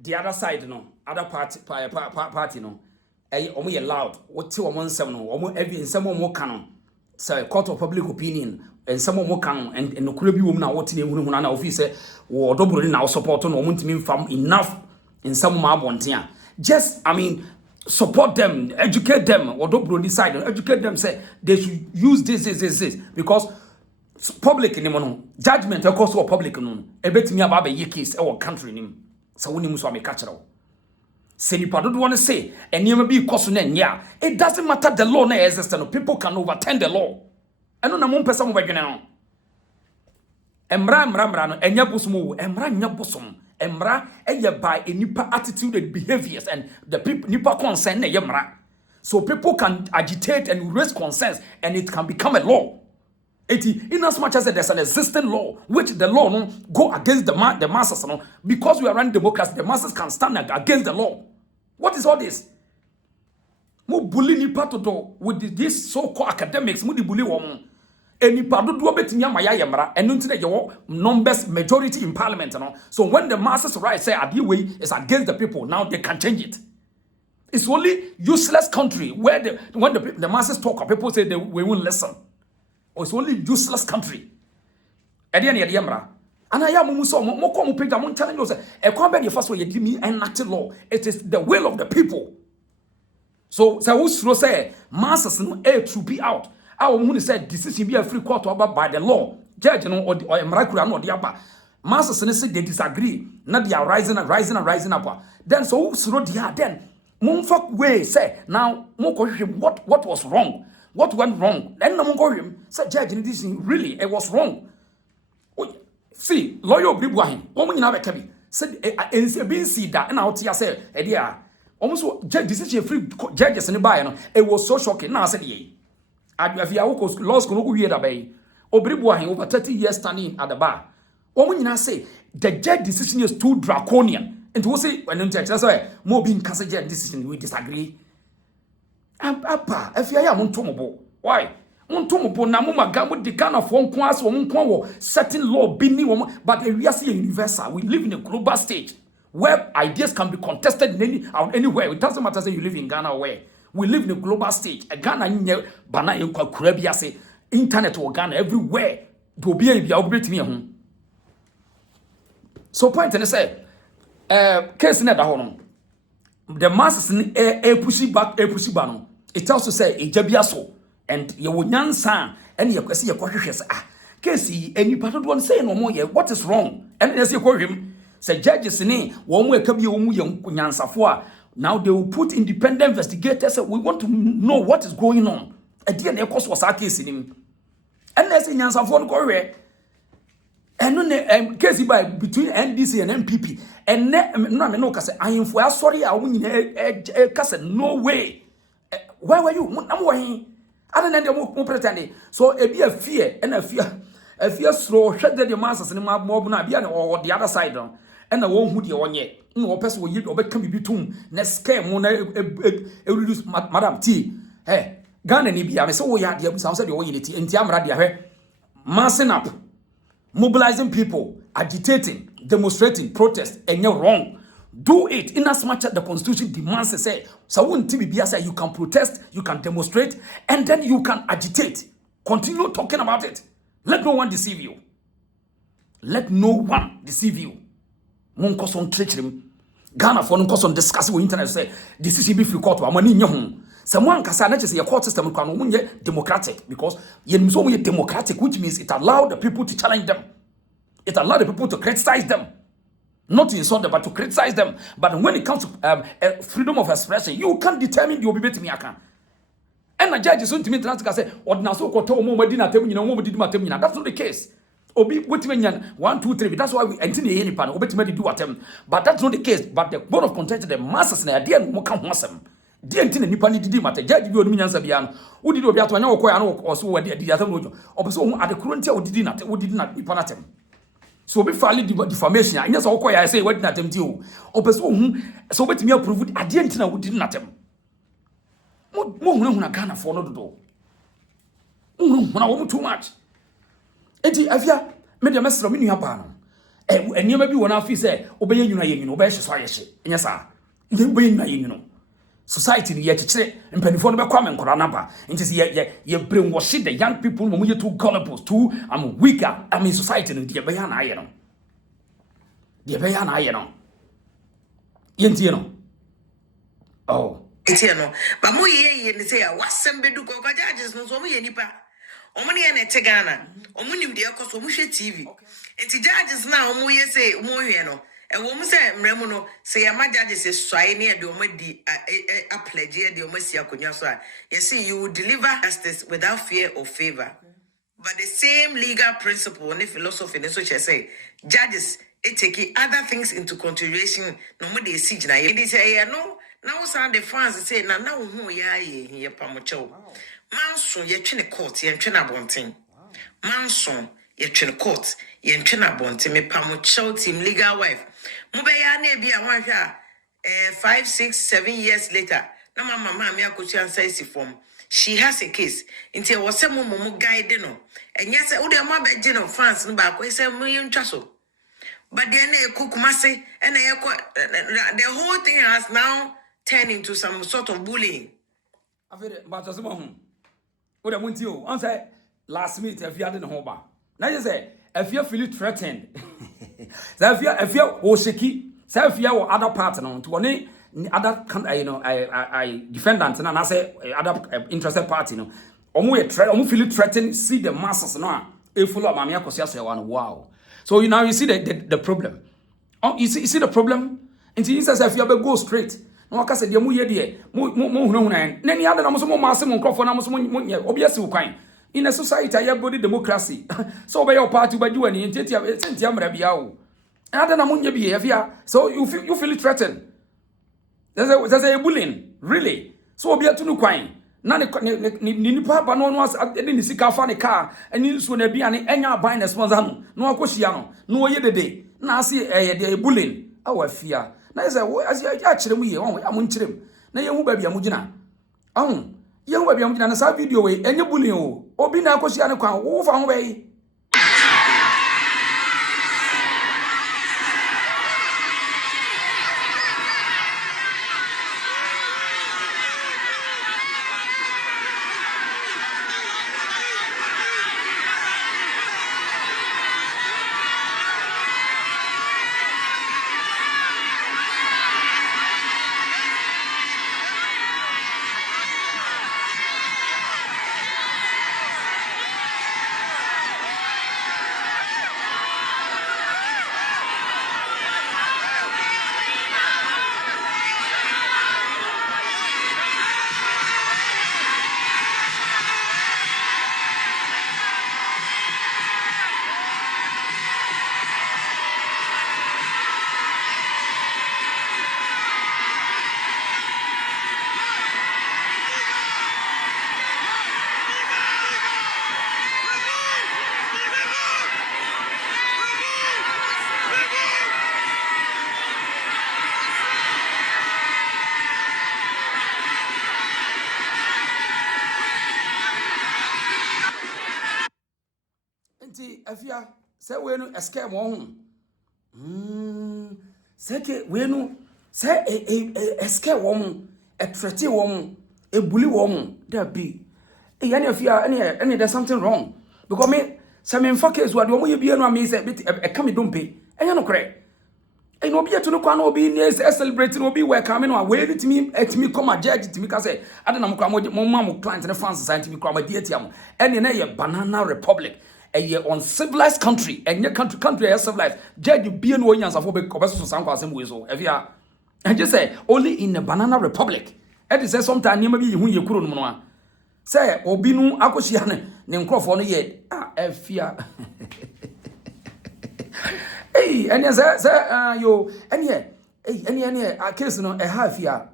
the other side no other party no omo ye loud what ti omo nsem no omo every nsem omo ka no say court of public opinion nsem omo ka no and no kura bi wo na what na ehunu na ofi say wo dobro ni na support no omo ntimi fam enough nsem ma abonten a just I mean support them, educate them, or dobro ni side educate them say they should use this because public ni mo no judgment AKOSUA public no ebetimi aba ba ye case e wo country nim so woni muso ameka kire Senipa don't want to say, and you may be costing yeah. It doesn't matter the law na exists, no people can overturn the law. And no one person over again. Emra no enya bosom emra nya bosom emra eye by a nipa attitude and behaviors and the people nipa concern na emra. So people can agitate and raise concerns and it can become a law. In as much as there's an existing law, which the law no go against the masses, no, because we are running democracy, the masses can stand against the law. What is all this? Mo bully ni patodo with this so-called academics, mo di bully woman. Any pado do betimi amaya yemra, and until you numbers majority in parliament, no. So when the masses right say a way is against the people, now they can change it. It's only useless country where when the masses talk, people say we won't listen. It's only useless country. Yamra. And I am so more common pig. I'm telling you, a company first way you give me enacted law. It is the will of the people. So who's say masses no to be out. Our moon said decision be a free court about by the law. Judge or Mrakura no diaba. Masses say they disagree. Not they are rising up. Then so who's then Moonfuck way say now what was wrong. What went wrong? Then no go him said judge in this really it was wrong. See, lawyer Bribuahin, woman in Abekabi said and being see that and out here say idea almost decision free judges in the buy it was so shocking. Now I said ye Afia law school go hear that bay Obribuahin over 30 years standing at the bar. Woman in say the judge decision is too draconian and to say when that's why more being cancelled decision we disagree. Apa Afia Montomobo. Why? Montomobo na mo magamu de Ghana for nkwas wo nkwa certain law bini wo but we are universal. We live in a global stage where ideas can be contested in anywhere. It doesn't matter say you live in Ghana or where. We live in a global stage. A Ghana nye bana enkwa kurabia say internet or Ghana everywhere. Do be a operate me So point and say case na da hono. The masses push back no. It also say ejabiaso and ye wonyansa and ye kwese ye kwahwehwe case any part of one say no more what is wrong and yes ye kwahwem say judges ni wo mu eka bi wo mu ye nyansafo a now they will put independent investigators say we want to know what is going on e dey na EKOSUA was case ni and yes nyansafo no kwahwe eno ne case by between NDC and MPP and no me no ka say ahemfo asori a wo nyina ka say no way. Where were you? I'm working. I don't know more pretending. So it be a fear and a fear slow. Shut the masses in my mob or the other side. and na won hu de onye na wo pese wo yi obeka bibi tum na scam mo na reduce madam t Ghana ni bia me se wo ya de abusa se de wo yi ti enti amra de ahwe massing up, mobilizing people, agitating, demonstrating, protest, and you're wrong. Do it in as much as the Constitution demands. Say, so when TBB say you can protest, you can demonstrate, and then you can agitate. Continue talking about it. Let no one deceive you. Let no one deceive you. Monko son treachery. Ghana for nko son discuss with internet say decision be free court. Amani nyehun. Someone can say not just your court system can democratic because you so democratic, which means it allowed the people to challenge them. It allowed the people to criticize them. Not to insult them, but to criticize them. But when it comes to freedom of expression, you can't determine the obey me. And the judge is going to me to say, or now so called Medina, that's not the case. Obi wetime 1 2 3 that's why we entine any pan obetime do attempt, but that's not the case. But the board of contention, the masses na dia no kan ho asem dia entine nipa ni didi mata judge bi onum nyansa bia no wodidi obi ato anya wokoya no oso wadi adi asem no obeso hu adekoro ntia wodidi na nipa na tem. So obi file defamation anya so wokoya say wadi na tem ti o obeso hu so obetime approve adi entine wodidi na tem. Mo hu na Ghana for no dodo na wo too much. Enti Afia me de mesro me nua pa no eniema bi wona afi se obeye nyuna ye nyuna obeye hyeso ayehye enya sa ye obeye nyuna ye nyuna society ni ye kekere mpanifo no be kwa me nkora na ba enti se ye brainwash the young people mo ye too gullible too weaker. I mean society no de be ya na aye no de be ya na aye no ye ntie no oh enti no ba mo ye ni se ya wasem bedu ko ka judges no so mo ye nipa omuni ya nete Ghana omunim de yakoso omu hwe TV enti judges na omu ye say omu hwe no wo mu say mremu no say ya ma judges swaye ne de omu di a pledge de omu si akonwa so a you see you will deliver justice without fear or favor. But the same legal principle and philosophy so say judges take other things into consideration no mu de si gina ye say no now sound the fans say na hu ya ye pamocho manso ye twene court ye twene abonten manso ye twene court ye twene abonten me pamocho team legal wife mo be ya na bia wan hwe a 5 6 7 years later na mama me AKOSUA answer si form she has a case until was some mo guide no enya se wo de ma be gi no fans no ba ko se mo ntwa so but then e kukumase and the whole thing has now turned into some sort of bullying. Afede but so mo hu wo de munti o on say last minute Afia de no ba na je say Afia feel threatened. Afia o sheki say Afia wo other part no to one other defendant na say other interested party no omu feel threatened see the masses no e follow amami AKOSUA Serwaa no wow. So now you see the problem. Oh, you see the problem? Until he says if you go straight. No aka say de mu ye de mo hunahuna na ni ada na mo so mo maase mo nkrofo na mo so mo obiase ukwan. In a society I have body democracy. So by your party by you and entia mra bia o. Ada na mo nya bi Afia. So you feel threatened. There's a bullying, really. So obi atu no kwan. Na ni nipa ba no as ni sika fa ne car ani so na bia ne enya ban na sponsor no akohia no oye dede na ase de bullying awa Afia na say as ya kire mu ye won ya mu nkirem na ye hu ba bia mu gina ahun ye hu ba bia mu gina na sa video we enye bullying o obi na akohia ne kwan wo fa ho ba yi. Afia say we no escape won say ke we no say escape won e threat won e bully won that be yani Afia any there's something wrong because me say me mfa case wade omo ye bia no me say e ka me dompe enya no kore e no bia to no kwa no obi ni celebrating obi welcome no we etimi come a judge timi ka say ade na mo kwa mo client ne fans society mi kwa ma die tiam ene na ye banana republic a uncivilized country and your country is civilized judge be no nyansa for be kobeso sanko asem we so Afia and just say only in a banana republic it is sometimes you maybe hu ye kuro no no say obi nu akohia ne nkrofo no ye Afia hey and say yo any a case no e ha Afia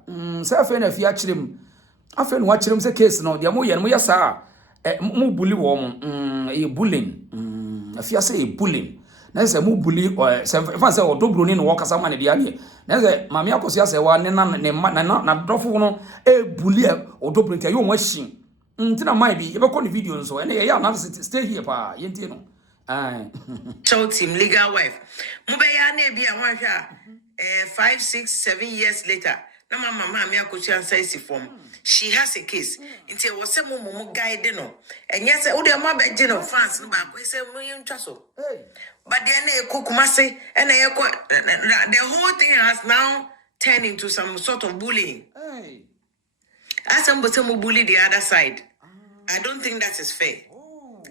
say Afia na Afia chirem Afia no wa chirem say case no de mo ye no ya sa mu bully wo e bullying Afia say e bullying na say mu bully say say odobro ni no wo kasa ma ne dia ne na say mami AKOSUA say wa ne na dofo no e bully odobro ntia yo mo hyin ntina mai bi e be ko ne video nso ene ye analysis stay here pa ye ntie no show team legal wife mu be ya na bi a wan hwa 5 6 7 years later na mama me AKOSUA say si form she has a case until was some mom guide no and yes o de ma be no fans no ba ko say mo yentwa so but then e kokumase and the whole thing has now turned into some sort of bullying. As some bully the other side. I don't think that is fair.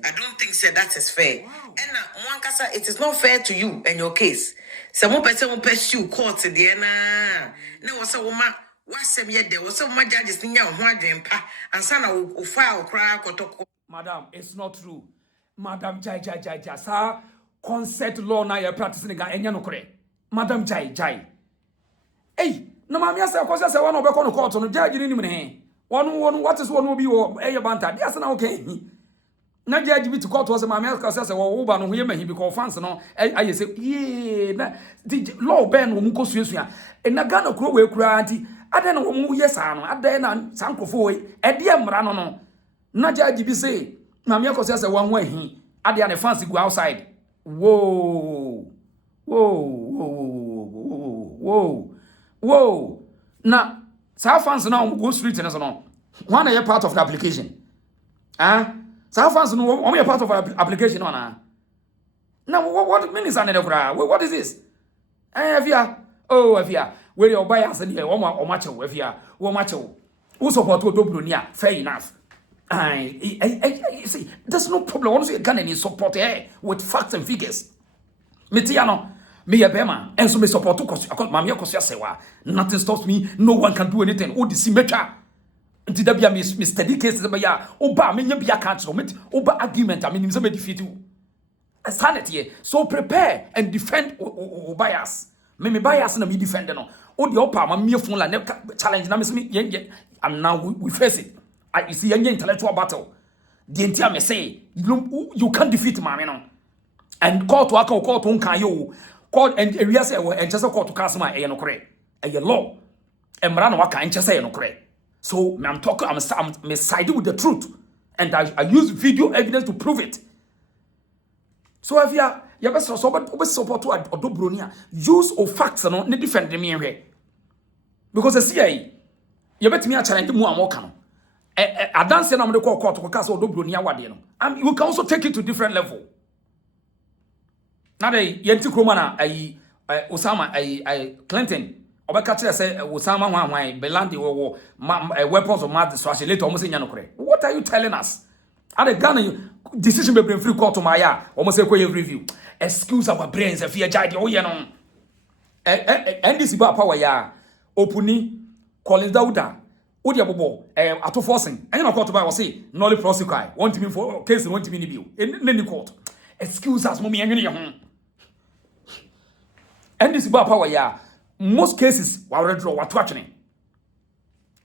I don't think that is fair. And one kasa, it is not fair to you and your case. Some person will pursue court the na was a woman. What's some yet there was some judges in your and son of file cry. Madam, it's not true. Madam Jai, sir, consent law na you practicing again, no correct. Madam Jai. Hey, no, mammy, I say, of course, I say one of the court on the judge in him. One, what is one will be a banter? Yes, and okay. Na judge be to court was a mammy, because I say, well, Uber, no, he may be called fans, no. I say, yeah, the law ban will go Suya, and Nagano crow will cry. I don't know who yes, I don't sanko for a dear Marano. Na judge be say, mammy, AKOSUA say one way he. I didn't fancy go outside. Whoa. Now, South fans now go street and so on. One are part of the application. South fans know only a part of the application on. Now, what means another cry? What is this? Afia. Oh, Afia. Where your bias and here, or macho, Afia, or macho. Who support to Dobrunia? Fair enough. I see, there's no problem. Once you can any support with facts and figures. Metiano, me a bema, and so me support to cause Mammy AKOSUA Serwaa. Nothing stops me, no one can do anything. Oh, the symmetra. Did there be a steady case? Oba, me be a council, Oba argument. I mean, some defeat you. A sanity, so prepare and defend bias. Me bias and me defend no. Oh, the opa, my mere phone like challenge. Now, me, I'm now we face it. I see an intellectual battle. The entire me say, you can't defeat me, no. And court to court on Kayo, court and area say, and just a court to customer, a no correct, a law, and Marano Waka and just say no correct. So, I'm talking, I'm siding with the truth, and I use video evidence to prove it. So, if you have a support to a Dobronia, use of facts and not defend me here. Because the CIA, you bet me a challenge more can. I dance and I'm the court to cast or Dobronia Wadino. And you can also take it to different level. Now, the Yenti Kromana, Osama, Clinton, or catcher say, Osama, my Belandi or weapons of mass destruction later almost in Yanokre. What are you telling us? Are the gun decision be bring free court to my almost a review? Excuse our brains if you are jaded, oh, you know. And this is about power, ya. Opuni, Collins Dauda. Odehyieba ato forcing and you court by was say no prosecute want me for case want me bill in any court excuse us mommy and this about power ya most cases we already draw what watching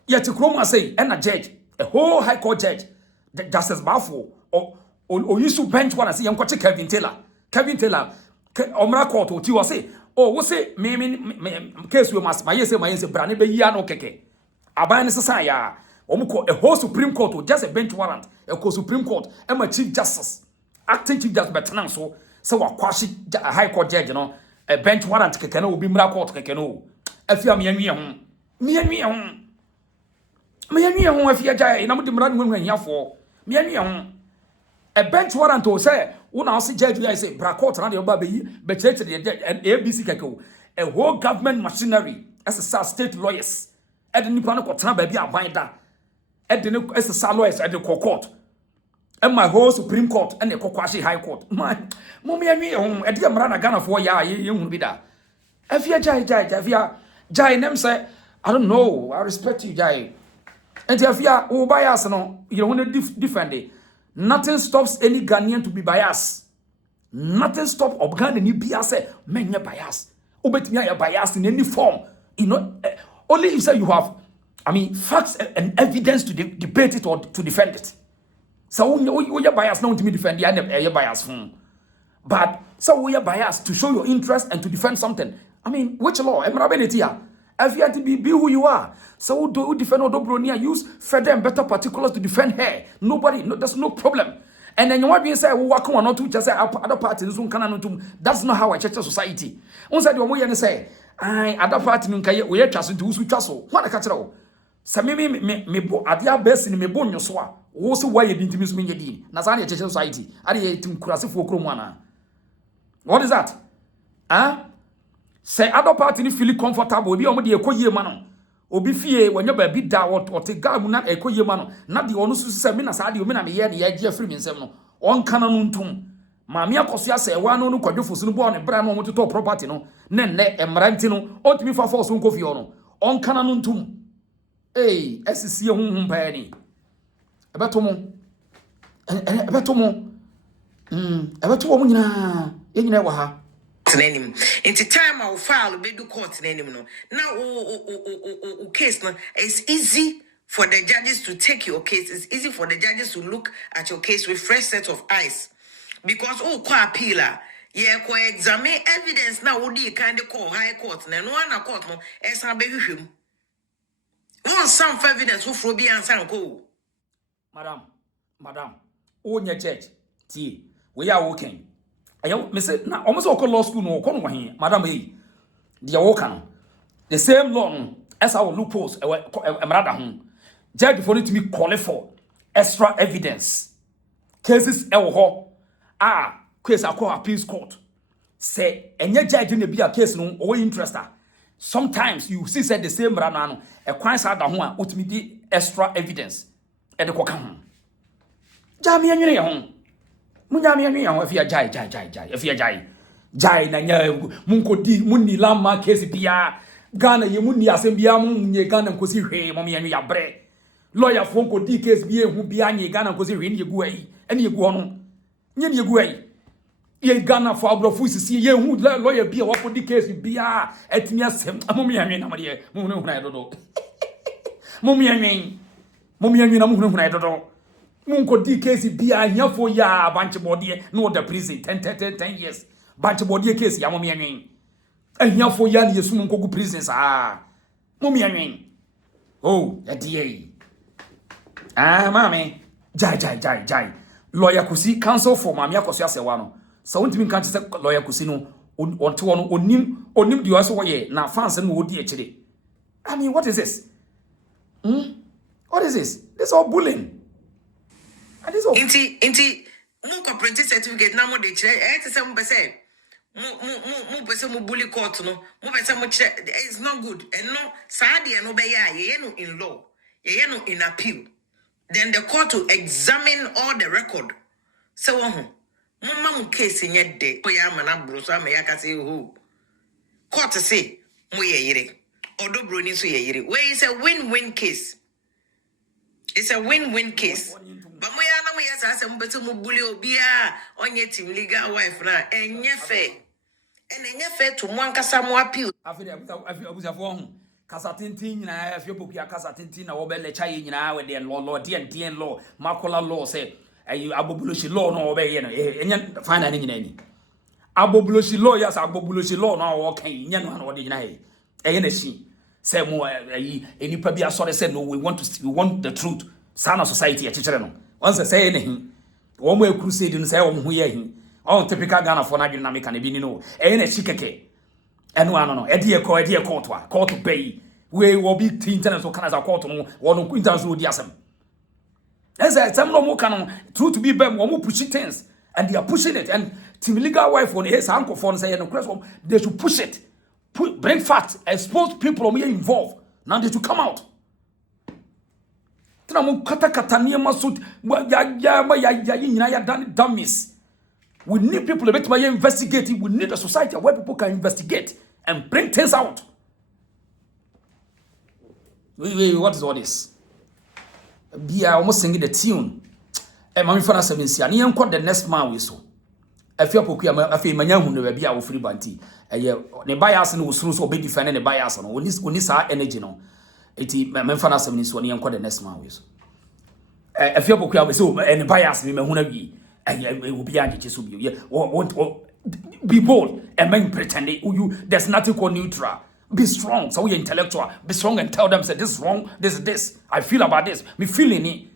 yet to chroma say and a judge a whole high court judge justice Bafo or you should bench one and say I'm coach Kevin Taylor omra court or you say oh we say me case we must my say brand be ya no keke Abane Sasaya, a whole Supreme Court or just a bench warrant, a Supreme Court, and my Chief Justice. acting chief just better so wa kwashi high court judge no a bench warrant keke no obi mra court keke no Afia me anwie ho Afia jai na mo de mra no hu ahiafo me anwie ho a bench warrant o say una o se judge I say bra court na de oba be church de ABC keke a whole government machinery as a state lawyers e de nipa no kwotana ba bi aban da e de no as a lawyers e de court and my whole Supreme Court and the Kokwashi High Court. Man, Mummy and me home at the Amrana Ghana for ya, you won't be that. Afia Jai, them say, I don't know, I respect you, Jai. And Afia, oh, bias, no, you want to defend it. Nothing stops any Ghanaian to be biased. Nothing stops of Ghanaian you be as a man, you're biased. Obet me, you're biased in any form. You know, only if you have, facts and evidence to debate it or to defend it. So we are biased not to me defend the bias but so we are biased to show your interest and to defend something. Which law? If you have to be who you are. So do defend Odobronia, use further and better particulars to defend her. There's no problem. And then you want to say, walk on not to just say other parties that's not how I church society. Once I do what say, other party we are trust into who trust. What I catch it all. So me bo adia best in me bo nyoso wo so why you didn't miss me yedi na sa na church society ade tim kurasefo okrom ana. What is that? Say other party ni feel comfortable obi omo de ekoyie ma no obi fie wanya ba bi da o te ga mu na ekoyie ma no na de ono susu se me na sa de o me na me ye ne ya gia free me nsem no on kana no ntum ma me akoso Serwaa no kwadwofo so no bo on bra no mo to property no ne emranti no ontimi fa force on kofi ono on kana no ntum. Hey, SCC pa ni. Ebeto mo nyina. E nyina wa ha. Tenenim. Into time I will file be do court tenenim no. Now case no it's easy for the judges to take your case. It's easy for the judges to look at your case with fresh set of eyes. Because kwa appealer ko examine evidence now wo dey kind of call high court na no na court no esan be hwehwem. Some evidence who from be answer go. Madam, oh your church. See, we are working. Me say na almost all law school no kono wahin. Madam they are working. The same law as our loopholes emrada ho. Judge for it to be call for extra evidence. Cases case akọ appeals court. Say enye judge na be a case no o interested. Sometimes you see said the same rana a kwan sa da ho a otimi di extra evidence e de koka ho jami anwene ho munyami anwene ho afia jai na nya munkodi munni lamma case bia Ghana ye munni asem bia munye Ghana nkosi hwe mom ye ya bre lawyer fo nkodi case bia hu bia nye Ghana nkosi hwe ne yegu ai ene yegu ho nye ne yegu ai ye Ghana for abrofu sisi ye hu lawyer bia wakodi case bia etimi asem mom ye anwene na made mum hu na dodo mum ye anwene na mum hu na dodo munkodi case bia hiafo ya banche body no the prison 10 years banche body case ya mum ye anwene hiafo ya ne yesu munkogu prison sa mum ye anwene oh ya die mami jai lawyer kusi counsel for mami AKOSUA Serwaa no so won't mean can't say lawyer kusi no onto one onim di waso ye na fans no wodi akire. I mean, what is this? What is this? This all bullying. And this all inti mu comprehensive certificate na mo de kire e say mo be say mo be say mo bully court no mo be say mo kire it's not good and no saa de no be ya ye no in law ye no in appeal. Then the court to examine all the record. So mama case nye de ko ya mana bro so ama ya ka say ho court say mo ye yire Odobroni so ye yire where is a win-win case. It's a win-win case. But mo ya na mo ya sa say mo beto mo bully obi a onye team legal wife na enye fe to mo ankasa mo appeal abuza fo ho kasa tintin nyina Afia Pokua kasa tintin na wo be lecha ye nyina we de law den law makola law say ayi abobuloshi law no wo be ye no enya fine na nyina ni abobuloshi law yes abobuloshi law no wo kan nya no na wo de nyina ye na shi say mo ayi enipa bi asore say no we want the truth sana society e chechere no once say anything One way crusade and say, oh, here. Oh, typical Ghana for Nagin Namika, and no, and a chikeke. And one, no, a dear court to pay. We will be teen tenants or Canada court on one of Quintas would yasam. As I some no more canon, true to be bem, one more pushing things, and they are pushing it. And Timiliga wife on his uncle for say, and they should push it, bring facts, expose people who are involved. Now they should come out. Dummies. We need people to be investigating. We need a society where people can investigate and bring things out. Wait, what is all this? Be almost singing the tune. And my father said, "I call the next man we saw." Afia Pokua, Afia Manyahu, the baby our free banty. The bias and was so big defending the bias on when this our energy no. My father said, "I call the next man we saw." Afia Pokua was so and the bias me hunabi. And will be anxious. Be bold and men pretend there's nothing called neutral. Be strong, so we intellectual. Be strong and tell them, say this is wrong, this is this. I feel about this. Me feeling it.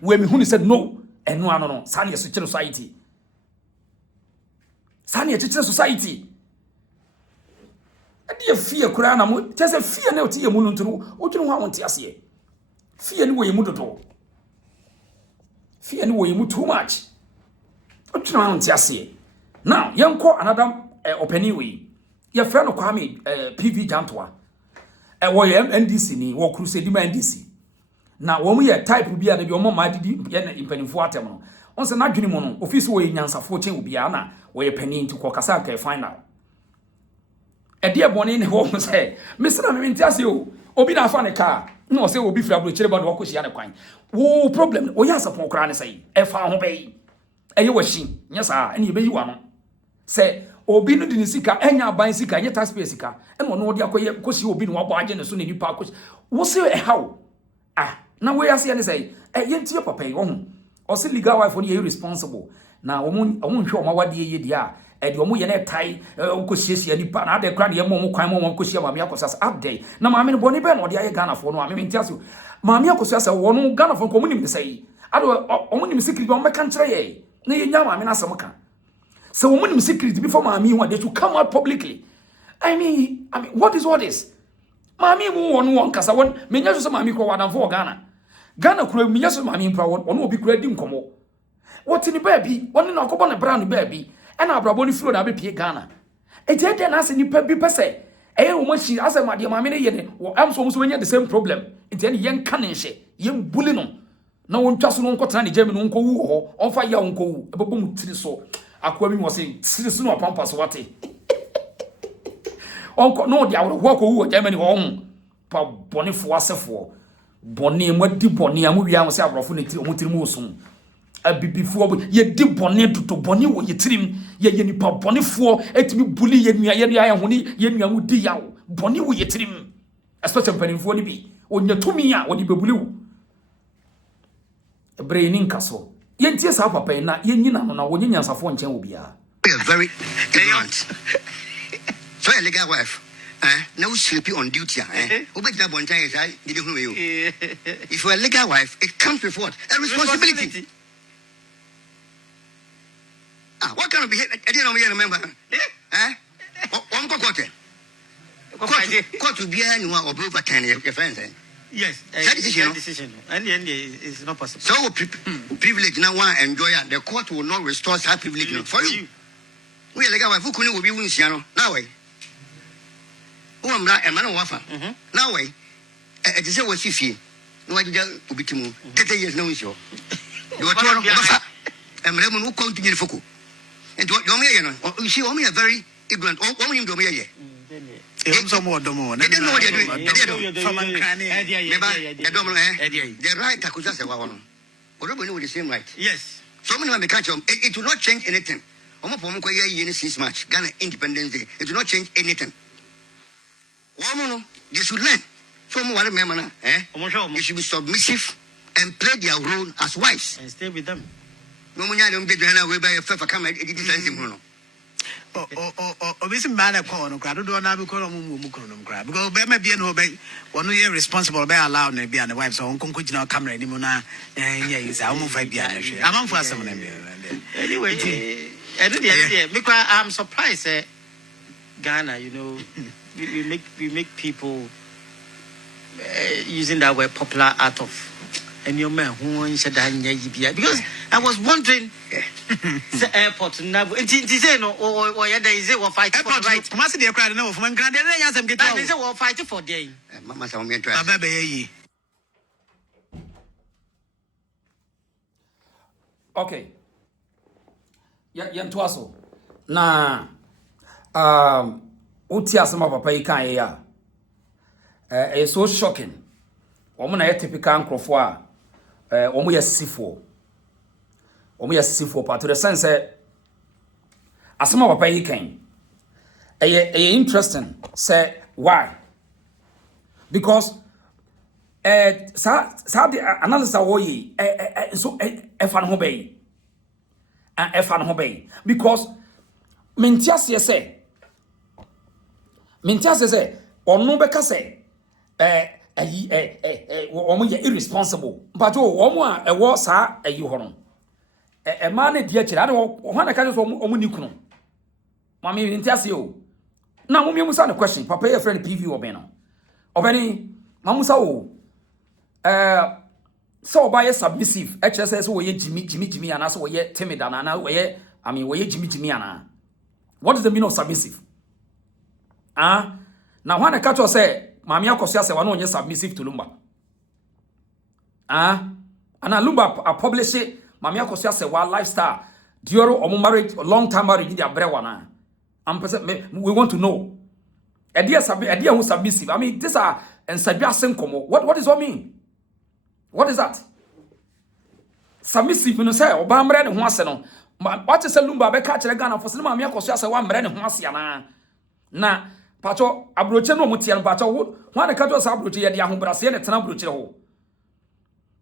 When me said no, and no. Sani a society. Sani a society. I dear fear, Kurana. There's a fear now to your moon to what you want to see. Fear no way you do. Fear no way you too much. What you want to see? Now, young call another opening way. Your friend of Kwame, PV Jantuah, and why NDC ni war crusade NDC. Now, when we are type will be at your mom, I did in penny for terminal. Once an agreement, official way in answer 14 will be Anna, where a penny to Kokasaka find out. A dear bonnie in home say, Mr. Amintasio, Obina found a car. No, say will be favorable to about Wakusiana Quine. Whoa, problem, or yes, upon Crane say, a farm obey. A you was she, yes, sir, and you may one. Say, Obi no dini sika enya ban sika enya taxpayer sika e no no de akoye kosi obi no wabo na so na nipa kosi wo se e how na we ase ne say yentie papa yi wo hu o se legal wife no ye responsible na omo hwe o ma wade ye dia e de omo ye na tai kosi nipa na ade kra de mo kwan mo kosi ma me akosa update na ma me no boni be no de aye Ghana fo no me ntiase ma me akosa say wo no Ghana fo ko munim de say ado omo nim secret o me kan kire ye na ye nya ma me na asem kan. So woman secret before mommy want they to come out publicly. I mean, what is all this? Mommy won kasa won me nya so mommy ko wadan for Ghana. Ghana kura me nya so mommy pra won obi kura dim komo. What in the baby? One na ko na brown baby. E na abrabo ni flo na be pie Ghana. E je de na ase ni pa bi pese. E wo machi ase ma de mommy ne ye ne. Am so we nya the same problem. Nti ne yen kan nhye, yen bully no. Na won twa so no nko tana ne jemi no nko wu ho. On fa ya nko wu. E bebo mu tiri so. Akwami was saying, "Citizen or pampas what? Uncle, no, they are walk over Germany home. Pop Bonnie for us for Bonnie and what deep Bonnie and we are several Mutimusum. A bit before ye deep Bonnie to Bonnie when you trim, ye pop Bonnie for et me bully yen yamu diao. Bonnie will ye trim. A special penny for the bee. When you to me when you be blue. A braining castle. Yentie sa papa na yenyina no na wonyenyan safo nchen obia. Very ignorant. So a legal wife, now sleepy on duty, obegina bonta is I did you. If you're a legal wife, it comes with what? A responsibility. What kind of behavior? I didn't remember. One court to be anyone or over 10 your friends. Yes, that decision. And it's not possible. So privilege now one enjoy the court will not restore that privilege for you. We are like our who couldn't be Winsiano. Now way. Oh, I'm not a man of wafa. Now way. It is a what you see. No, I did be to move. 30 years no issue. You are told I'm Raymond who continue Fuku. And what you see, only a very ignorant woman in Domia. Some more domo. They don't know what they're doing. The right AKOSUA one. Or the same right. Yes. So many catch it will not change anything. Since March, Ghana Independence Day. It will not change anything. Woman, they should learn. From what remember, you should be submissive and play their role as wives. And stay with them. No one don't be doing away by a fair come. Obviously, man, I call no crowd. Don't have to call them crowd because be maybe no be one year responsible by allowing to be on the wife. So, on concrete now camera anymore. Yeah, is I'm on 5 years. I'm on for some of them. Anyway, I don't know. Because I'm surprised. Ghana, you know, we make people using that word popular out of. And your man who said that because I was wondering the airport now. No, or yeah, there is a fight for the right. Come on, the crowd no from Grand. There is a fight for day. Mama, some me try. Okay. Jantuah so. Na uti asema papa yi kan ya. It's so shocking. Omo na typical nkrofo a omo ya sifo. Omo ya sifo part to the sense asema papa yi kan. Interesting. Say why? Because the analysis wo yi so efan ho bay. Efan ho bay because mentiase say onu beka say omo ye irresponsible but omo a ewo sa ayi ho no ma na dia kire ade ho na ka so omo ni kunu mama mentiase o na mo miemu sa the question papa your friend PV obeni mamusa o so oba ye submissive HSS wo ye jimmy ana so wo ye timid ana wo ye wo ye jimmy ana. What is the meaning of submissive? Now when a catcher say Mami AKOSUA say one submissive to Lumba. And Lumba publish it Mami AKOSUA say one lifestyle during or marriage long time marriage in their brewana. We want to know. Idea who submissive. I mean these are and Sabiasen Komo. What does that mean? What is that? Submissive, you say, Obamre and Huaseno. What is a Lumba be catch Ghana for some Mami AKOSUA say one brand Huasiana. Na Pacho Abroche no Mutian Pacho, one a catch us Abroche at Yahoo Brasian at Tanabroche.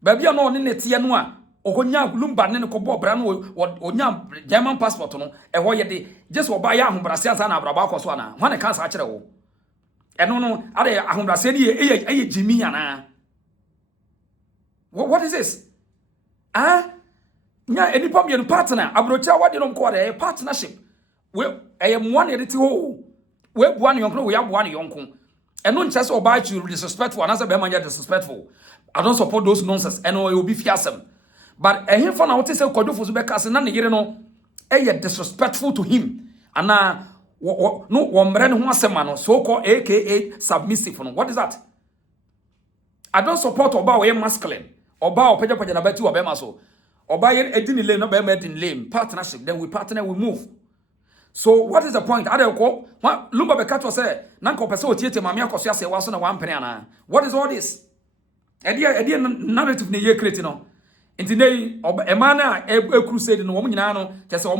Baby, no in the Tianua, or Honya Lumba and Cobo Brano or Yam German passport, and what ye just or buy Yahoo Brasians and AKOSUA. One a can't catch it. And no, are they a Jimmy Anna? What is this? Nya any problem partner abrocha what they don't call a partnership. Well, I am one edit ho. We one young we have one young. And non just obey you disrespectful and as a bemanja disrespectful. I don't support those nonsense and it will be fearsome. But a him for now what is a Kodofo Zubeka and none you know disrespectful to him. And no one brand who was a man so called aka submissive. What is that? I don't support Oba masculine. Oba or Peja Pajanabatu or Bemaso. Oba edin lame, no be in lame. Partnership, then we partner, we move. So what is the point? I don't call what Lumba Bekato say, Nanko Peso Tiete Mami AKOSUA say was on 1 penny. What is all this? Idea narrative ne ye create no. Inti nei a man a crusade no woman no, just a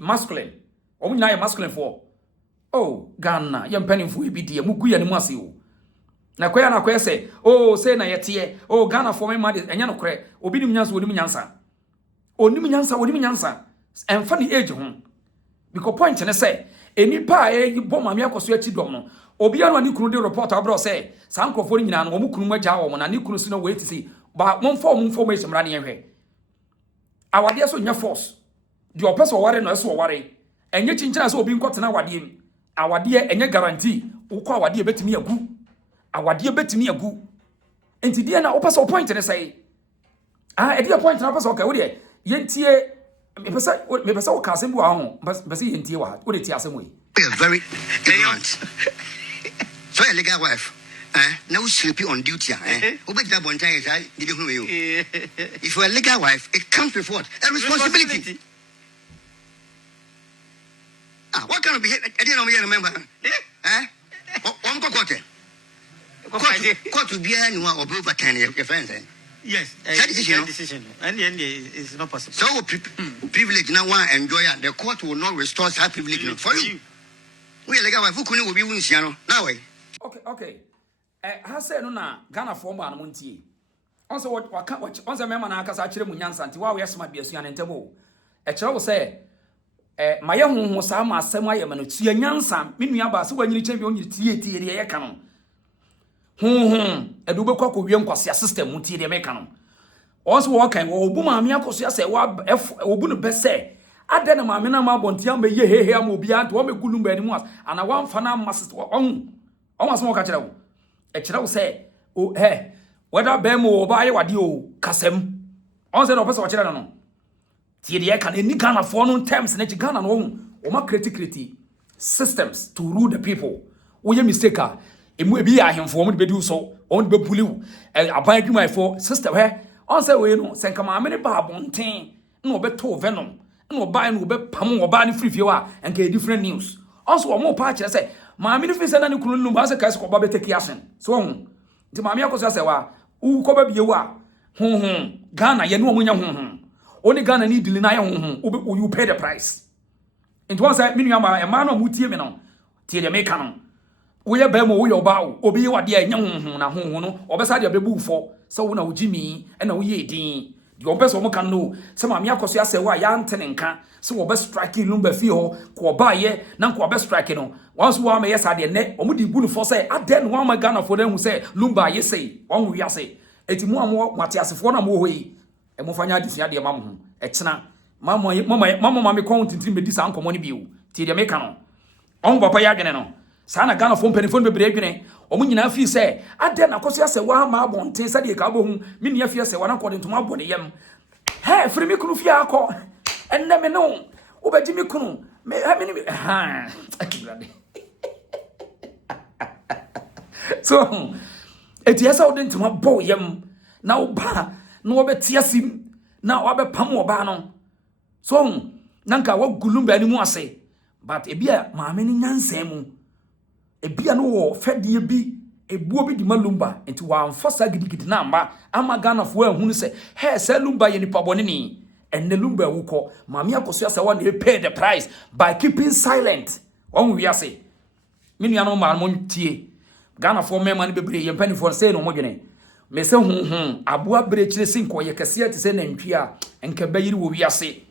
masculine. Woman masculine for. Oh, Ghana, young penny for be dear, Muguya ni Masio. Na kwaya say, oh, say na yetie, oh, Ghana for my mother, and yano cray, obinim nyansa, wodim nyansa. Onim nyansa, and funny age home. Because point and say, any pa you bomb Mami AKOSUA Chidono, Obiano and Nikuru report abroad say, Sanko for in an Omukuma Jaw, and Nikuru no way to see, but one form information running away. Our dear son, your force. Your person worry no so worry, and yet in chance will be got our dear, and your guarantee, who call our dear bet me a goo. Our dear bet me a goo. And today now, open so point and say, a dear point, and I was okay with it. Yentie, maybe so cousin, but see in Tiwa, what it is some way. We are very ignorant. So a legal wife, no sleepy on duty, Who bet that one time I didn't know you. If you're a legal wife, it comes with what? A responsibility. What kind of behavior? I didn't remember. One cocotte. Court to be anyone or over 10 years, your friends. Yes, that decision. And it's not possible. So privilege now one enjoy the court will not restore that privilege for you. We are like our Fukuni will be Winsiano. Now Okay. I said no na Ghana form and Munti. Also what once a member na kasa chire munyansa nti wa we asma biasu ya ntemo. E kire wo say maye honhom saa ma asem ayema no tua nyansa me nua ba se wanyiri champion nyiri tie de ye ka no edu be kwa wie nkwase system mu tie de me ka no also wo kan wo bu maame AKOSUA se wa obu no be se ade na maame na ma bontia ma ye hehe am obi ant wo me Lumba ni mu as ana wan fa na ma sister on asem ka kire wo kire wo se o whether be mo ba ye wade o kasem on se no person kire no tie de kan eni Ghana for no terms na Ghana no o ma create systems to rule the people wo ye mistake a emu ebi ya ahemfo mo de bedu so on be puliu aban adwuma for system on say we no senka ma me ne ba bonten na obeto venom na oba na obepam oba ne free wa enka different news also o mo pa kire say ma me ne fi say na ne kunu Lumba say kai so ba be take action so nti ma me AKOSUA say wa u ko ba biye wa Ghana ye no omunya only Ghana need dili na ye you pay the price nti won say me nua ma e ma no mutie me no tie de me ka no wo ye ba mo wo ye ba wo obi ye wade anya na no obesa de bebu fo so wo na wo jimi e na wo ye din de obeso mo kan no se ma me AKOSUA say wa ya ntene nka se wo be strike Lumba fi ho ko ba ye na ko be strike no once wo ma yes ade ne o mo di bu no fo say ade no ma Ghana fo dem say Lumba ye say won wi ase eti mo am mate asefo na mo ho yi e mo fanya adifia de ma mo ho e kina mama me kon tintin be di sa nkomo ne biu ti de me ka no on papa ya dwene no sa na Ghana fo mpanifo be bre adwene omo nyina fi se ade na AKOSUA se wa ma abonten sa de ka bo hu me nia fi se wa na kode ntoma abone yam firi me kunu fi akọ enne me no wo be di me kunu me ni akirade so etiasa wo de ntoma bo yam na wo ba na wo be tiasim na wo be pam wo ba no so nanka wo Lumba ni mu ase but ebia maame ni nyansan mu ebia no wo fedie bi ebuo bi di ma Lumba enti wa amfasa gidigidi na amba ama Ghana fo ahunu se se Lumba ye nipa bone ni enne Lumba wukọ maame AKOSUA se one pay the price by keeping silent won wi ase me nua no ma mo tie Ghana fo mema ni bebre ye mpani fo se no mo dwene me se aboa bre kire sinko ye kase ati se nantwi a enka bayiri wo wi ase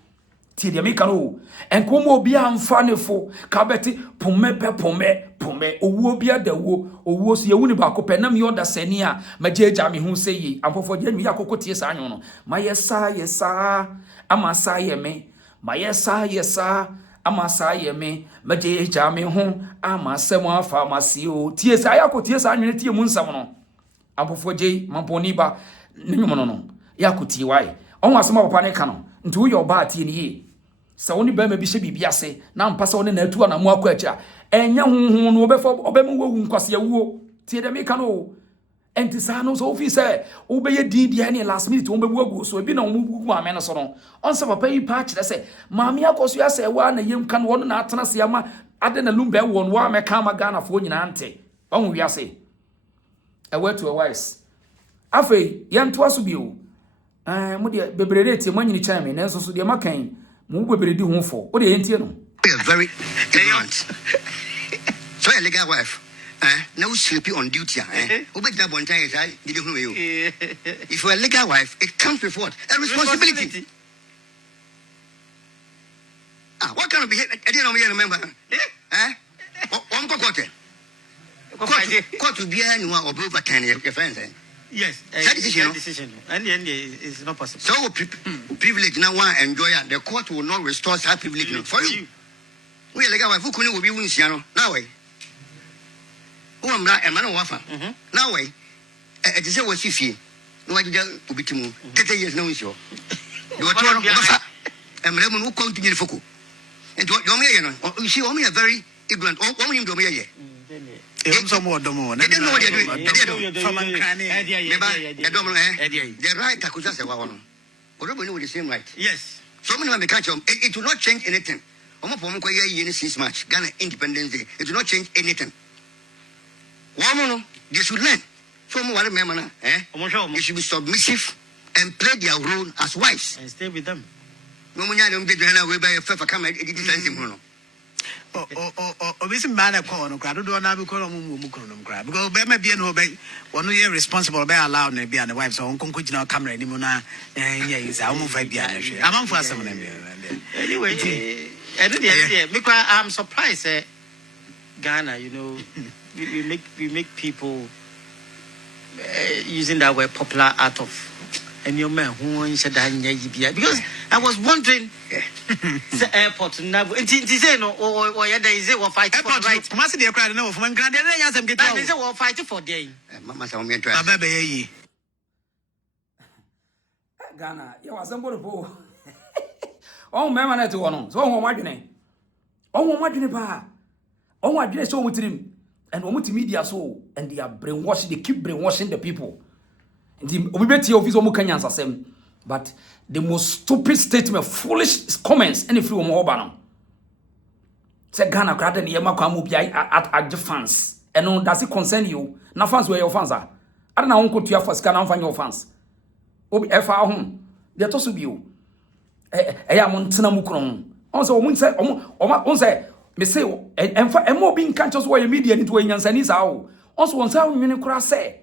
tie de me ka no enko mo obi amfa ne fo ka beti pome owo bia dawo owo so ye wuni ba ko penam yo da sani a majeja me hu se yi amfofo je mi akoko tie sa anyo no ma yesa ama sa ye me ma yesa ama sa ye me majeja me hu ama sem afa masi o tie sa yakko tie sa anyo tie mu nsam no amfofo je mamponi ba nyumo no yakko tie wai on asoma papa ne ka no nti wo yo ba tie ni yi sa woni ba ma bi hye bibia se na mpasa woni na atu na mu akọ acha enya honhon no obefo obemu wu nkwase awuo tie de me ka no enti sa no so ofi se wo be ye didi ne last minute wo be wu so ebi na wo mu maame no so no onse papa yi pa kire se maame AKOSUA se wa na yem kan wono na atena se ama ade na Lumba won wa me ka ma Ghana fo nyina ante won wi ase a way to a wise afei Jantuah so bio mo de bebrere tie mo nyini chime na so de makan mo bebrere di ho fo o de yentie no very ignorant. So a legal wife, now sleepy on duty. Obey that one time, did you know you? If you're a legal wife, it comes with what? A responsibility. What kind of behavior? I didn't remember. One court to be anyone or over 10 your friends. Yes, that decision. And it's not possible. So privilege now one enjoy the court will not restore that privilege for you. We are legal wife who couldn't be winning now way. Oh, I'm not a man of wafa. Now way. It is a what you feel. No, I didn't be to move. 30 years no issue. You are told I'm a who continue Foku. And what you see, only a very ignorant or woman to me. Some more, they don't know what they're doing. The right AKOSUA say one. Or the same right. Yes. So many catch them. It will not change anything. Since March, Ghana Independence Day, it will not change anything. One, they should learn. So you should be submissive and play their role as wives. And stay with them. No one don't get away by a fair camera. Obviously, man, I call on crowd. Do not be called on crowd because there may be no bay. One year responsible by allowing to be on the wife's own conclusion camera anymore. And yes, I won't fight behind. I'm on for some of them. Anyway, I'm surprised, Ghana. You know, we make people using that word popular out of. And your man who said that because I was wondering the airport now. And no or there is a fight for the right. Must be a crowd no from Grand and get there is a fight for day. Mama sa me try. Ababe Ghana, you was somebody po. Oh, man, na to one. So on wadwene. On wadwene pa. On wadwene so mutirim. And on multimedia so and they are brainwashing, they keep brainwashing the people. The obibeti office omu Kenyans asem. But the most stupid statement, foolish comments, any free omu obano. Say Ghana crowd ni yema kwa mu bia at the fans. And no, does it concern you? Na fans where your fans are. I don't know unko to your fans can find your fans. Obi efa home. They to so bio. Eya montena mu kron. On say on say me say emfa emo bi nka ncho so your media ni to enyansani sa o. On so on say nwene kura say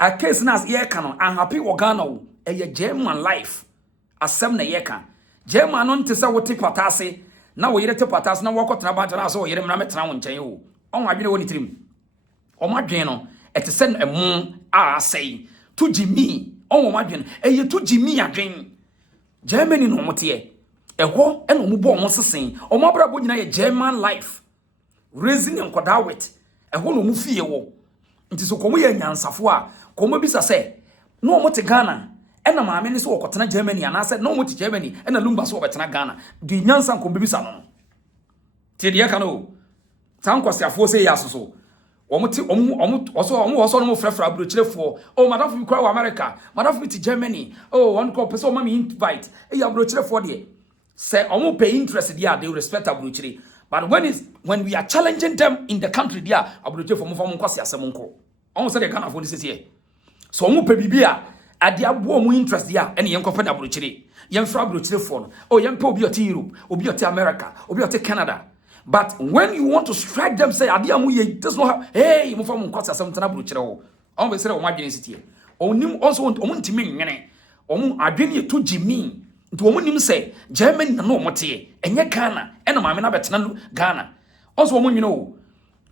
a case nas ye ka no unhappy Ghana o eye German life asem na ye ka German no nte say wote patase na wo yire te patase na wo kotena ba tena so wo yire mra metena wo nchen o on adwene wo ni tirim o madwen no ete se emu a sei to jimi on wo madwen eye to jimi adwen Germany no mote eho eno mu bo mo sesen o mabra bo nyina ye German life raising enkoda wit eho no mu fie wo nti so komo ye nyansafo a komo bisa se no mo te Ghana ena maame ni so okotena Germany anase no mo te Germany ena Lumba so obetena Ghana di nyansa komo bisa no te de ka no tankwasiafo se ya so omo no mo frefra abrochirefo oh madam fi kwa America madam fi te Germany oh one call person mama invite ya abrochirefo de say omo pay interest there they respect abrochire but when we are challenging them in the country there abrochirefo mo fam kwasi asem nko omo say the Ghana for this here so omo pay bibia ade abo omo interest there ene yen kofa abrochire yen fra abrochirefo no oh yen pay obi oti Europe obi oti America obi oti Canada. But when you want to strike them, say, "Adiamu, does not have." Hey, you from Kwasa some tanabu chiro. On say, "O my city." Onim also want omuntimi ngene. Omu adwene to Jimmy. To omunim say, "Germany na no motie." Enye Ghana. Ena maame na betena Ghana. Also omu nyino.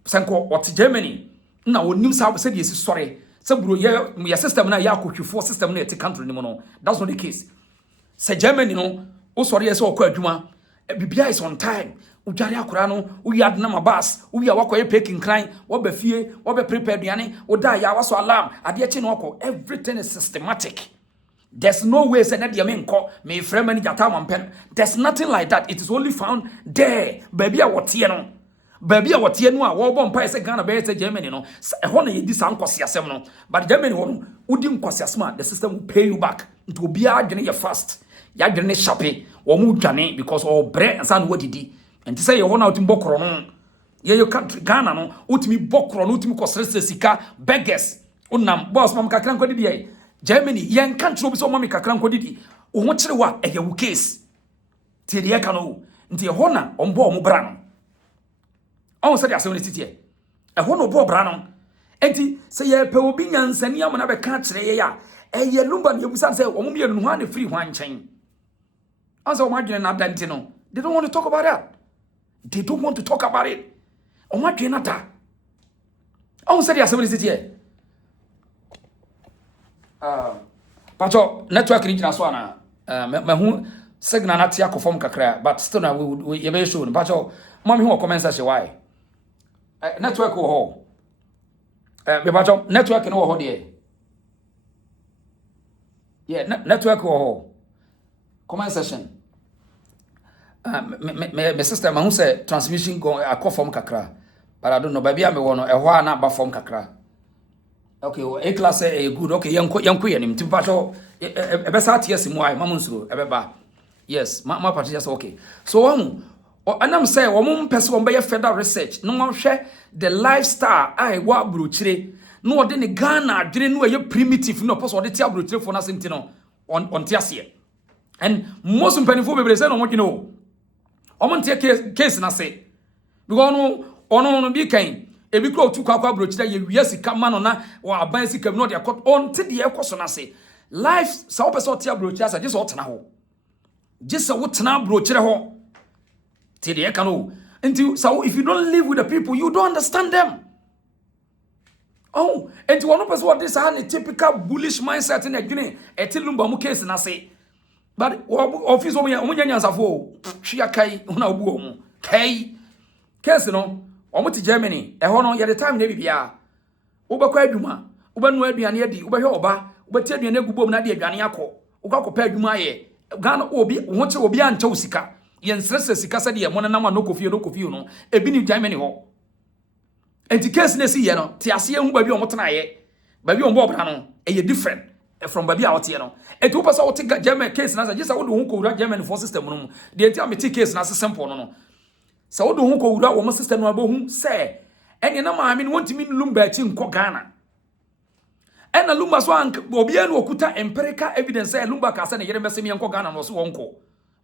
Sanko what Germany. Na onim say yes sorry. Say bro your system na ya kohwefo system na e country ni mo no. That's not the case. Say Germany no. O sorry yes o kwa adwuma. Bibia is on time. Ujari akura no uyi adna mabas uyi awakoye peking crying wo be fie wo be prepare duane wo da ya waso alarm ade echi no ko everything is systematic. There's no way say na de me nko me frame mani jata mampen. There's nothing like that. It is only found there baby a wotie no a wo bo mpa say Ghana be say Germany no e ho na yedi san kwase asem no but Germany wo no udi nkwase asem the system will pay you back into obi adwene ye fast ya adwene shape wo mu dwane because all bre and san wadidi. And to say you want out in Bokron, your country Ghana no, ultimi Bokron, ultimi Cosresa Sika, beggars, unam, boss, Mamma Cranco Didi, Germany, young country, so Mamma Cranco Didi, Umochua, a your case. Till the Ekano, into your honor on board Mubrano. I said, I saw it a honor Bob Branham. And say, a Peobinians and Yamana country, a ye Lumba, you say, only one free wine chain. As I imagine, Adantino, they don't want to talk about that. They don't want to talk about it. Oh my God! I said yes, what is it here? Pacho network in Jaswana. My who signal not here form kakra, but still now we very soon. Pacho, mommy who comments as why? Network or Pacho network in all here. Yeah, network or comment session. My sister ma who say transmission go a form kakra but I don't know baby am me wono e ho na ba form kakra okay a class say good okay yanko yanim timpa so e be sa ties mu ai mamun suro e be ba yes ma party just okay so one anam say wo mum pese wo be federal research no mo hwe the lifestyle ai wa brochire no de ne Ghana adwene no ye primitive no pose wo de ti abrochire for na senti no on tiase and most mpanifo bebre say no mo gino omonte case na say because no bi kan e bi kro tu kwa brochira ye wi sika ma no na wa aban sika no de akot on te de ekoso na say life sa wo person te brochira sa je so tena ho je se wo tena brochira ho Ti de kanu. So if you don't live with the people, you don't understand them. Oh, and one person what this a typical bullish mindset in adwene eti Lumba mu case na say. But office omunya nyansafo hwia kai una obu omu. Kai case no omo ti Germany e ho no ye the time na bibia. Wobekwa adwuma, wobenu aduane adi, wobehwe oba, wobeti aduane agubom na de aduane akọ. Wokakọpa adwuma ye. Ghana obi wo che obi ancha usika. Ye nsrese sika se de ye mo na nam anokofie no ebi ni Germany ho. Enti case na si ye no, ti ase hu ba bi omotena ye. Ba bi ombo obra no, e different from ba bi a wote ye no. Enti wo pesa wote German case na just wo do hu ko wura German for system no mu. De enti ameti case na simple no. Sa wo do hu ko wura wo mo system no abohu se ene na maame no wontimi Lumba achi nko Ghana. Ena Lumba so ank obia no okuta empirical evidence say Lumba ka say ne yere mesemi nko Ghana no so wonko.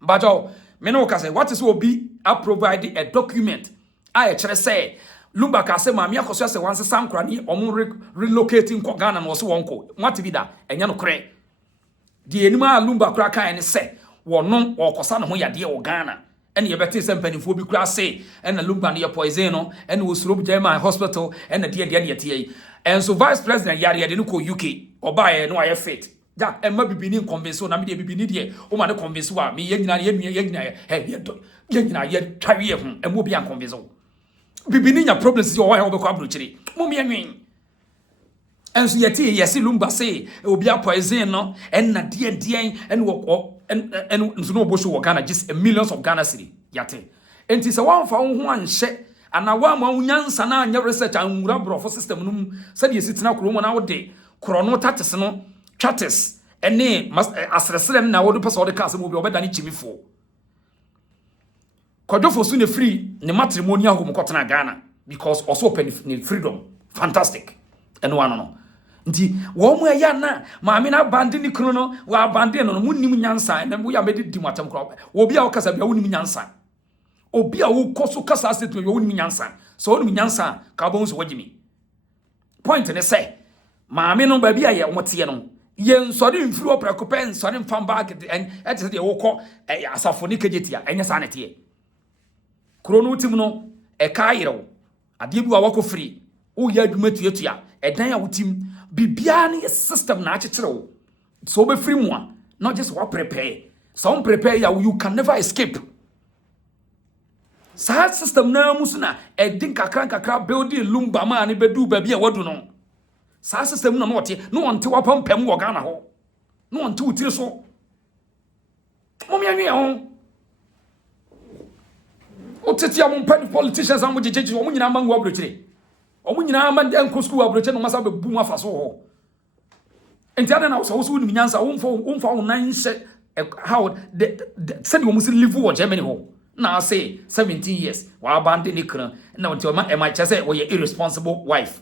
Mbajo me no ka say what is obi a provide a document a chere say Lumba ka say maame AKOSUA say once sankra ni omo relocating nko Ghana no so wonko. What be da enya no kre. Die enima Lumba kra kan ne say wono okosa ne ho yade wo Ghana. And you better send penny for be class say, and a Lumba near poison, and was Rubb German hospital, and a dear TA. And so Vice President Yari didn't call UK or buy no I fit. That and maybe being convinced, so I may be needed, or my convince what me, Yagna, yet try him, and will be unconvinced. Be beginning your problems your wife over quabrutry. Mummy, I mean. And so yet, yes, Lumba say, it will be a poison, no, and a dear, and walk. And no bush of Ghana, just millions of Ghana city. Yate. And tis a one for one share, and a one yansa na your research and Rubb for system said you sit now room our day. Chrono tatis no chatters and nay must as resident now the pass all the castle will be over than each before. Kodofo soon free the matrimonial home cotton Ghana because also penny freedom. Fantastic. And one no. Nti wo mu ya na maame na bande ni kunu no wa bande no munnim nyansa na wo ya medi di matam kro obi a wo kasa bia wonim nyansa obi a wo koso kasa asetu yo wonim nyansa so wonim nyansa ka bo nso wagimi point ne say maame no ba bia ye wote no ye nsori mfiri oprekope nsori mfam bag en ete de wo ko asafo ni kejetia enya sa ne tie kro no utim no e ka yire ade bi wa wako free wo ya adwuma tuatua edan a wotim bibia ne system na achechero so be free mu not just what prepare some prepare you can never escape sa system na musuna edin kakra building Lumba ma ne bedu ba bia wadu no sa system na no wote no wonte wapampam wo Ghana ho no wonte wutire so momi anwe ho otete am politicians am jejeje wo nyina mangu abrochire omu nyina ma enko school abroche no masa be bu mu afaso ho enti ada na so wo ni nyansa wonfa wonan hye how the said you must live wo Germany ho na say 17 years wa abandon ni kran na wonti am I say we irresponsible wife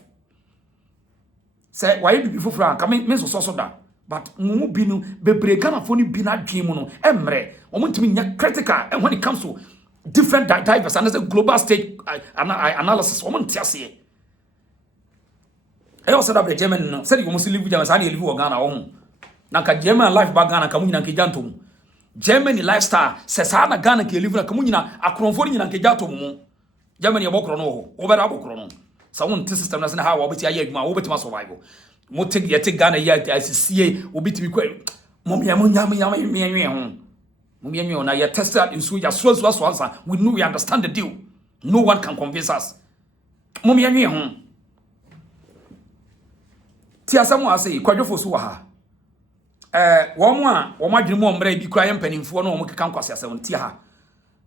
say why be fufura ka me so da but mu bi no bebre Ghana fo ni bi na dwen mu no emre omu ntimi nya critical and when it comes to different diverse and as a global state analysis omu ntiase I also have the German no said you must live with German and live with Ghana home. Nanka German life back Ghana kamu nyina Jantuah. Germany lifestyle says na Ghana ke live na kamu nyina akronfo nyina ke Jantuah mu. Germany abokro no ho. Obera abokro no. Sa won te system na se na ha obeti aye adwuma obeti survival. Mo take ye take Ghana ye asisiye obeti bi kwa momia ho. Momia nwe na ye tested in so ya so answer. We know we understand the deal. No one can convince us. Momia nwe ho. Ti asamu ase kwadwofo so wa ha wo mo adwene mo mra bi kura ye mpanimfo no mo keka nkwase asem ti ha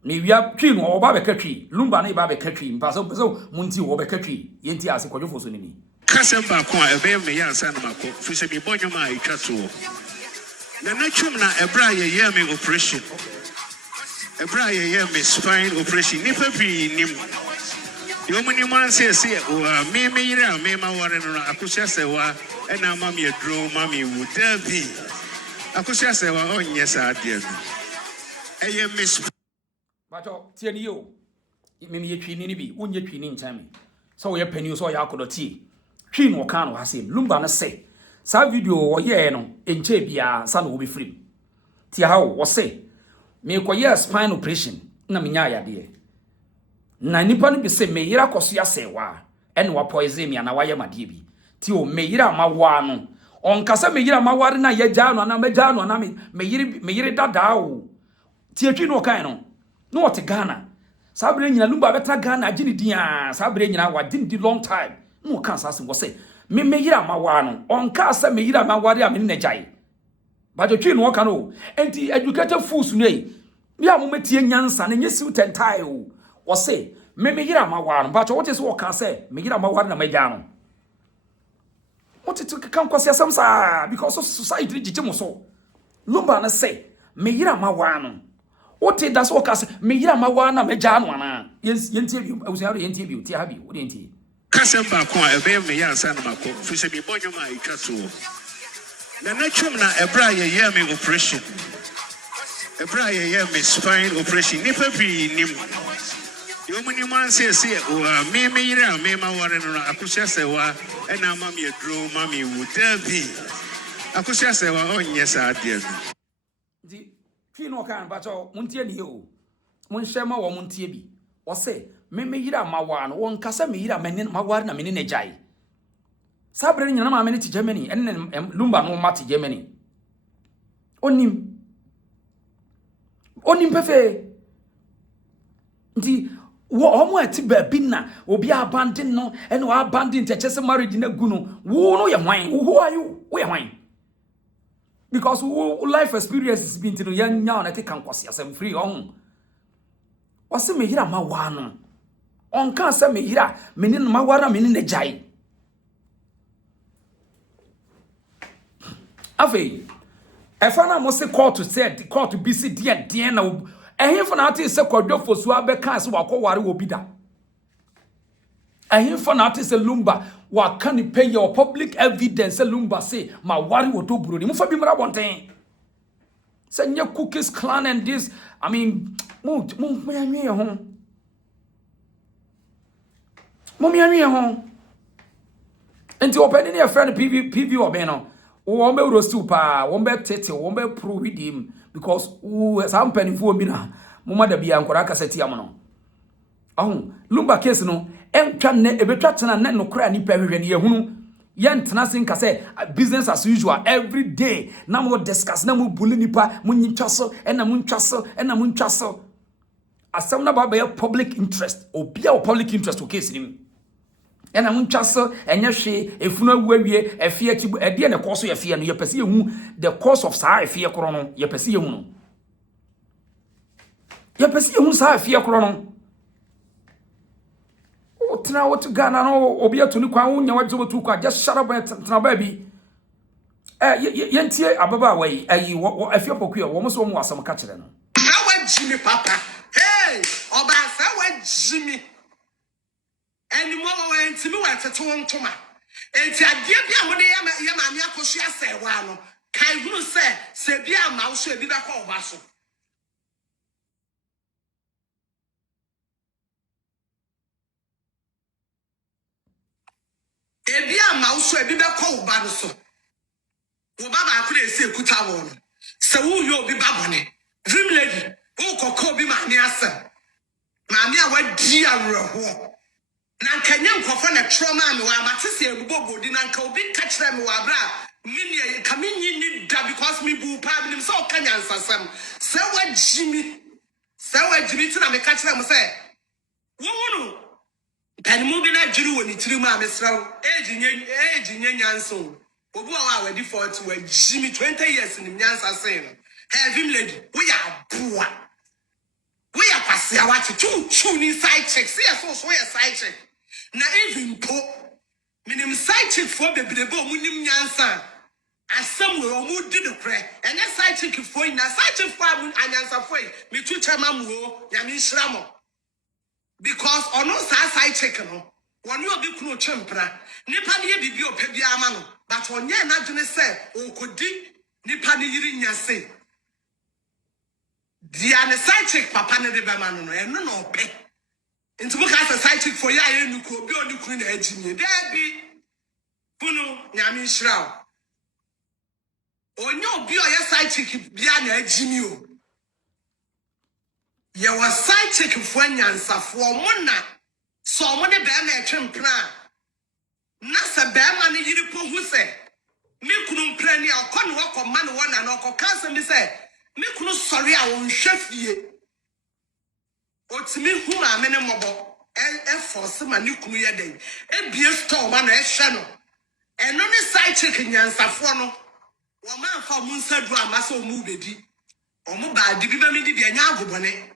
me wia twi no oba be katwi Lumba na ba be katwi mpaso mo nti wo be katwi ye nti ase kwadwofo so ni bi kasem ba ko a ebe me ya ansa na mako fi se bi bonyo ma etwa so na twum na ebra ye me operation ebra ye me spine operation ni papi nim yo muni man say me yira me ma ware no AKOSUA Serwaa na mama ye dro mama wu dabi AKOSUA Serwaa onye sa ade no eye miss bato tie ni yo me ye twi ni bi onye twi ni nchame so ye pani so ya akodoti twi no ka no ha say Lumba na say sa video wo ye no enche bia sa no wo be free tie ha wo say me ko ye spine operation na me nya ya de na nipa no bi se meyira AKOSUA Serwaa ene wa poison me na waye made bi ti o meyira mawa no onkasa meyira maware na yagya no na magya no na meyire dada o ti atwi no kan no no wote Ghana sabre nyina Lumba beta Ghana agini dia sabre nyina wa din di long time no kan sase wo se me meyira mawa no onkasa meyira maware a me ne gyae ba jo twi no kan o enti educated fools no yi ya mo metie nyansa na nyesiw tentai o wo se me meyira mawa no ba jo wote se wo kan se meyira maware na magya no what to come cause some because of society jijimo so Lumba na say me yira mawa no what it does work as me yira mawa na me ja no ana yentie bi awusiaro yentie bi ti ha bi wo yentie Kasem ba ko a ebe me ya ansa na mako fi se bi bonyo ma itwa so na chum na ebra ye me operation ebra ye me spine operation nipa bi nim yo muni man say me yira me ma ware no AKOSUA Serwaa ena ma me dro ma me wu dabi AKOSUA Serwaa onye sa ade di twi no kan ba cho muntie ni o mun hye ma wo muntie bi wo say me yira mawa no won kasa me yira me ma ware na me ne jai sabre nyina ma me ne ti Germany en Lumba no ma ti Germany onim pefe ndi wo omo ati ba bi na obi abandon no ene wa abandon te chese marriage na gu no wo no ye hwan who are you we hwan because wo life experiences been to yan nya na kan kwase asem free on wase me hira ma wa no on kan se me hira me ni ma wa na me ni ne jai afei efa na mo se court said court bi si die na ehimfo na ate se kwadofo so abeka se wakoware wo bida ehimfo na ate se Lumba wa kan pay your public evidence Lumba say ma ware wo to buro ni mo fa bi mra bonten se nye cookies clan and this I mean mo yanwe ho mo yanwe ho enti openi ne friend PV obeno wo be rostu pa wo be tete wo be prove with him because some penifo bi na moma da bia nkora kaseti am no ahun Lumba case no entwa ne ebetwa tena ne nokora ni pehwehwe ne yehunu ye ntena sin ka say business as usual every day na mo discuss na mo bully nipa mo nyintwaso na mo ntwaso asem na ba be public interest obia o public interest o case ni ena mo ntwaso enye hwe efunu awuawie Afia chibu ede ne koso Afia no ye pese yehu the course of sa Afia kro no ye pese yehu no ye pese yehu sa Afia kro no o tena wotu Ghana no obi atuni kwa wonya wajo wotu kwa just shut up tena ba bi yentie ababa wai ayi Afia Pokua wo mo so mo asam ka kire no sa wa jimi papa hey oba sa wa jimi eni mo wa ntimi wa tete won toma enti ade bia mo de ya ma me AKOSUA Serwaa no kai hunu se bia ma wo so ebi ba kwa oba so ebi ama wo so ebi be kwa oba no so wo baba akure ese ekuta wo no se wo yo obi babone dream lady wo kokko bi ma ni asem ma me a wadi awreho na nkanye nkofo na trauma me wa matese ebubobodi na nka obi ka kire me wa bra mini kaminyi ni da because me bu pa bi nim so kanya nsasam se wajimi ti na me ka kire me se wo wonu dan mu bi na jiri woni tiri ma me sraw eji nyanso obu a wadi 40 wajimi 20 years ni nyansa sen no heavy lady we ya bua we ya kwase awati chu ni side check see so ya side check na even po minim side check for bebrebe o munim nyansa asem we o mu di de kre enya side check for na side check for anyansa for me tu chama mu o ya mi nhira mo because ono sa side check no woni obi kunu chempra nipa ne ye bibi o pa bia ama no but onye na dwene se o kodi nipa ne yiri nyase dia ne side check papa ne de be ma no eno no pe into mo ka side check for ya enuku obi oni kunu na ajinye debi punu nyame nhira onye obi o ye side check bia na ajimi o Ye was side check for nyansa for mona. So mo de be na etwe mpra. Na se be ma ne yiri po hu se. Me kunu mpra ni akọ ne wakọ ma ne wona na akọ kanse mi se. Me kunu sori a won hwafie. Otimi hu ma me ne mobo. E force ma ne kunu ye den. E bie store ma na e hwe no. Eno ne side check nyansa for no. Wo ma fa mu nsadu amasa o mu bedi. Omo ba di bi ba mi di bia nya agobone.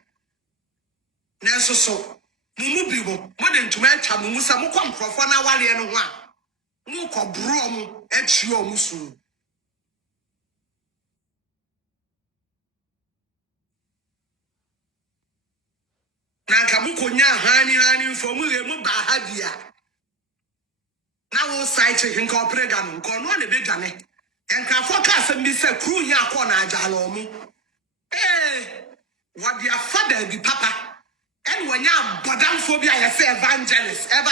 Na so mumu bibo mo de ntuma atwa mumu sa mo kwa mkrofo na wale no ho a mo kọ bro mo atwi o musu na ka mo konya hani mfo mo re mo ba ha dia na wo sai che hinka oprega no nko no na be dwane enka forecast mi se kru hi akọ na ajalo mo what their father be papa. And when you're bodam phobia, you say evangelism. Na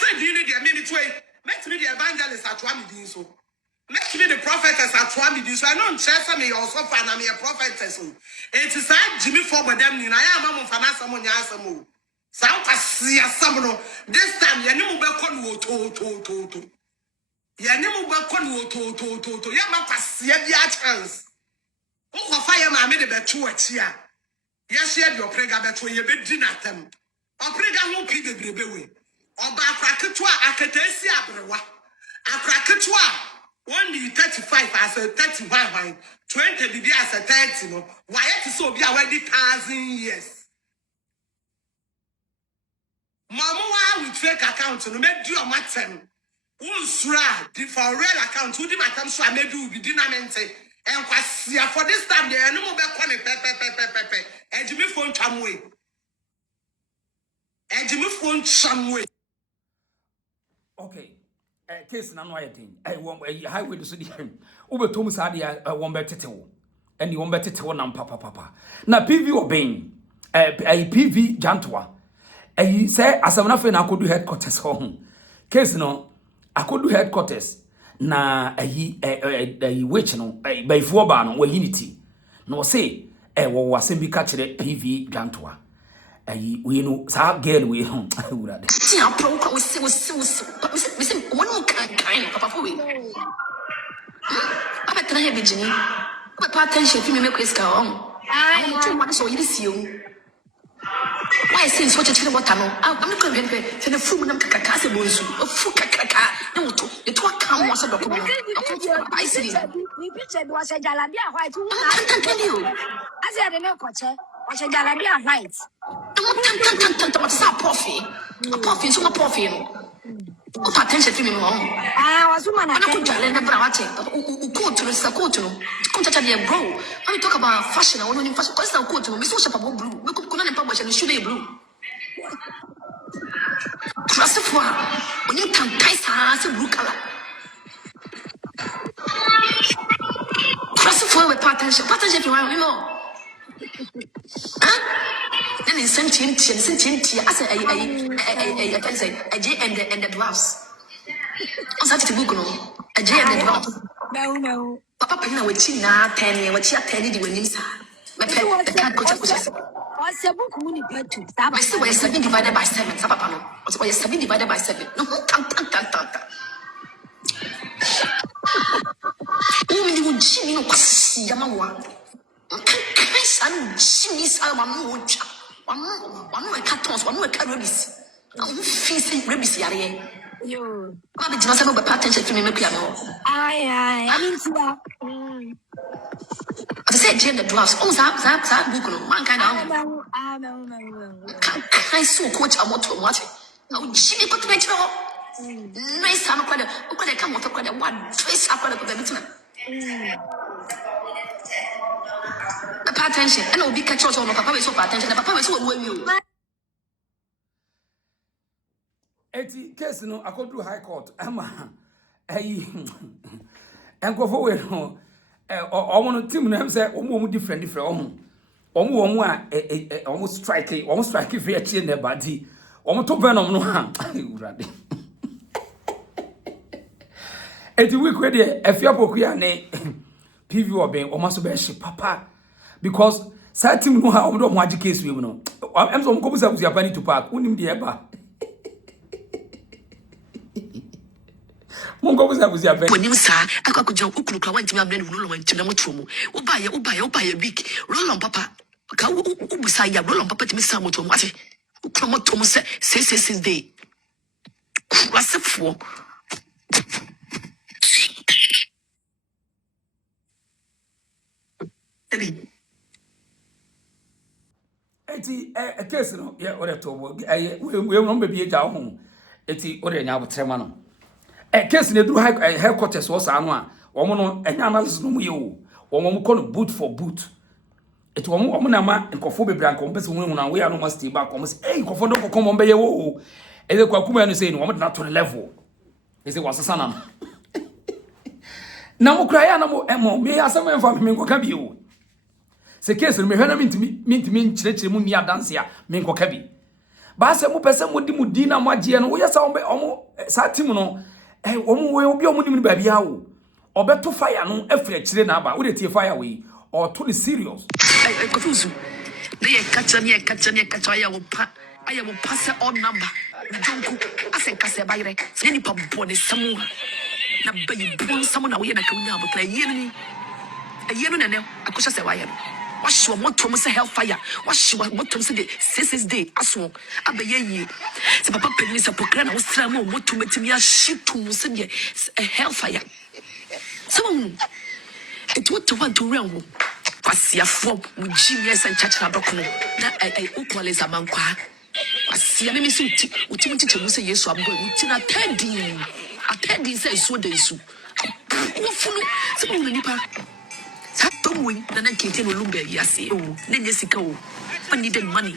say do you need a minute way? Make me the evangelist at 1 so. Make me the prophetess at 1 so. I know Chester me also fan me a prophetess. It is like Jimmy for them. I am a fanasa monyasamu. South Asia Samuno. This time you know Becon to. You know Becon to. Yamaka chance. Oh, fire my made a better here. Yes, your prega between your bed dinner them. Or prega won't be the brebewe. Or by Krakatwa, Akatesia Brewa. A Krakatwa, 1 35 as a 35, 20 be as a 30. No, why it is so be already 1,000 years. Mamma with fake account no make you a matem. Unsra, the for real account, who did my time so I made you be dinamente. And for this time, there are no more pepe. And Jimmy phone Chamway. And Jimmy phone Chamway. Okay. Case na no thing. I want a highway to see him. Uber Thomas had a one better tell. And you want better tell nam papa. Now PV obeying a PV Jantuah. And he said, as I'm not I could do headquarters home. Case no, I could do headquarters. Na which no by 4 bar no unity no say wo wasem bi ka kire PV Jantuah we no sa girl we ho urade ti apro kwa we say one kind papa for we papa tena he bigini papa attention fi me make us ka on I too much so you see you why since what you what no I'm not going to say the food nam kaka se bonsu fu kaka na moto e to aka mo so document I see we picture do was jalabia white who as I don't know koche was jalabia white what's that puffy so puffy no attention to me mo was woman I put jale na bra wate u coat no sa coat no coat cha dey bro when we talk about fashion I want to fashion cause na coat no me so shape blue we could na pa boy should be blue trust for when you can kaisa say blue color trust for with partnership if you want you know then in sentient as I can say a J and the dwarfs. On such a book, no, a J and the dwarfs. No. Papa, you know, which is not 10 years, what you are 10 years when you say, my pet, the cat coach. What's a book money pet to? I still wear 7 divided by 7, Sapapano. What's why 7 divided by 7? No, you would see no Yamawa. I san Jimmy Salman, one more cartons, one more carabis. I'm facing rabies, Yari. You. Maybe just have a patent to me, piano. I mean, to I said, Jim, the dwarfs, oh, that book, one kind of. I saw coach a motor watch. Oh, Jimmy, put me to nice son of credit. Who could I come with a credit? One trace up of the lieutenant. Pay attention. I know big catch on papa is so pay attention. Papa is so well you. Eti case no I could do high court. Ama enko for we no omo team no say omo different omo a almost strike fi a chain the body. Omo to venom no ha. Urade. Eti we kwe de Afia Pokua ne PV oben omo so be hye papa because sa team no ha omo mo agi case we no em so mo ko busa busa pani to park unim de eba mo ko busa busa pani When you sa akwakuja ukulukwa wantimi amre no lo wantimi na motomo ubaye big roll on papa ka ubusa ya roll on papa timi sa motomo ase ukwa motomo se day kwasefo eti a case no ye ore to we no be eja ho eti ore nya abotrema no case ne duru headquarters wo sa no a omo no enya analysis no mu ye o omo ko no boot for boot eti omo na ma nkofo bebra nko mpese hu na we ya no must stay back omo say nkofo ndo kokko mo be ye wo eze kwa kuma no say no omo na to level eze wasasa na na mo kra ya na mo me asem enfa me nkoka bi o se case no me hwana mintimi nchirechire mu ni adanse a me nkoka bi ba se mo pese mo di mu di na mo agye no wo yesa omo sa team no omo we obi omo ni mu ba bia wo obeto fire no afri akire na aba wo de tie fire we or to the serious confuse they catch ya wo pa se on number jonku ase kase bayre se ni pa bone samu na bayi bon samu na wo ye na kawunya abotla yenu na ne akosha se wire wahwe motom se hellfire wahwe motom se de 6 day aso abaye se papa penni se pokra na wo sra mo motom etimi a shitu se de hellfire so it what to want to run kwasia fo mujimi esa nchacha dokono na equalize amankwa kwasia me se uti mu se Yesu abgo uti na atedi se so de su wo funu se mo nipa Tomwe na na kete no Lumba yase o na nyesika o we needed money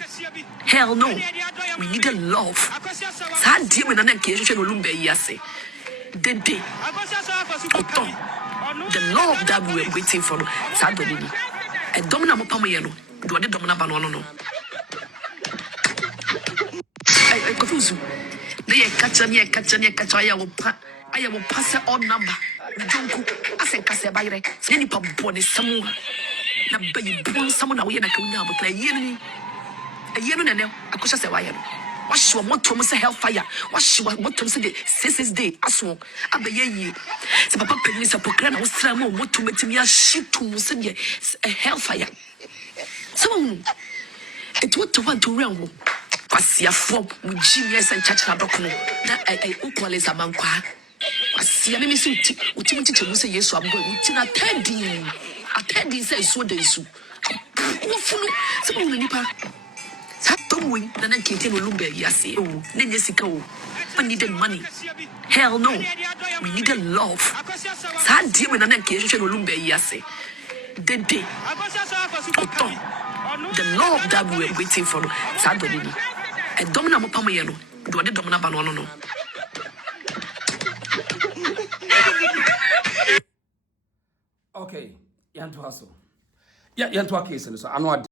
hell no we needed love sa die me na na kete no Lumba yase the love that we were waiting for sa do ni e dom na mo pam ye no do de dom na ba no no I confuse they catch ya wo pass on number jonku ase kase bayre se ni pa bone samu na bayi bon samu na wo ye na kawunya abotla yenu na ne akosha se wire wahwe motom se hellfire wahwe motom se de 6 day aso abaye se papa penni se pokra na wo sra mo motom etimi a shitu se de hellfire so it what to want to run kwasia fo mujimi esa nchacha dokono na equalize amankwa kwasia me se uti mu se Yesu abgo uti na atedi se so de su wo funu se mo nipa sa tomwe na na kete no Lumba yase o na nyesika o we needed money hell no we needed love sa die me na na kete no Lumba yase the love that we were waiting for sa do ni e dom na mo pam ye no do de dom na ba no okay Jantuah so Jantuah case so ano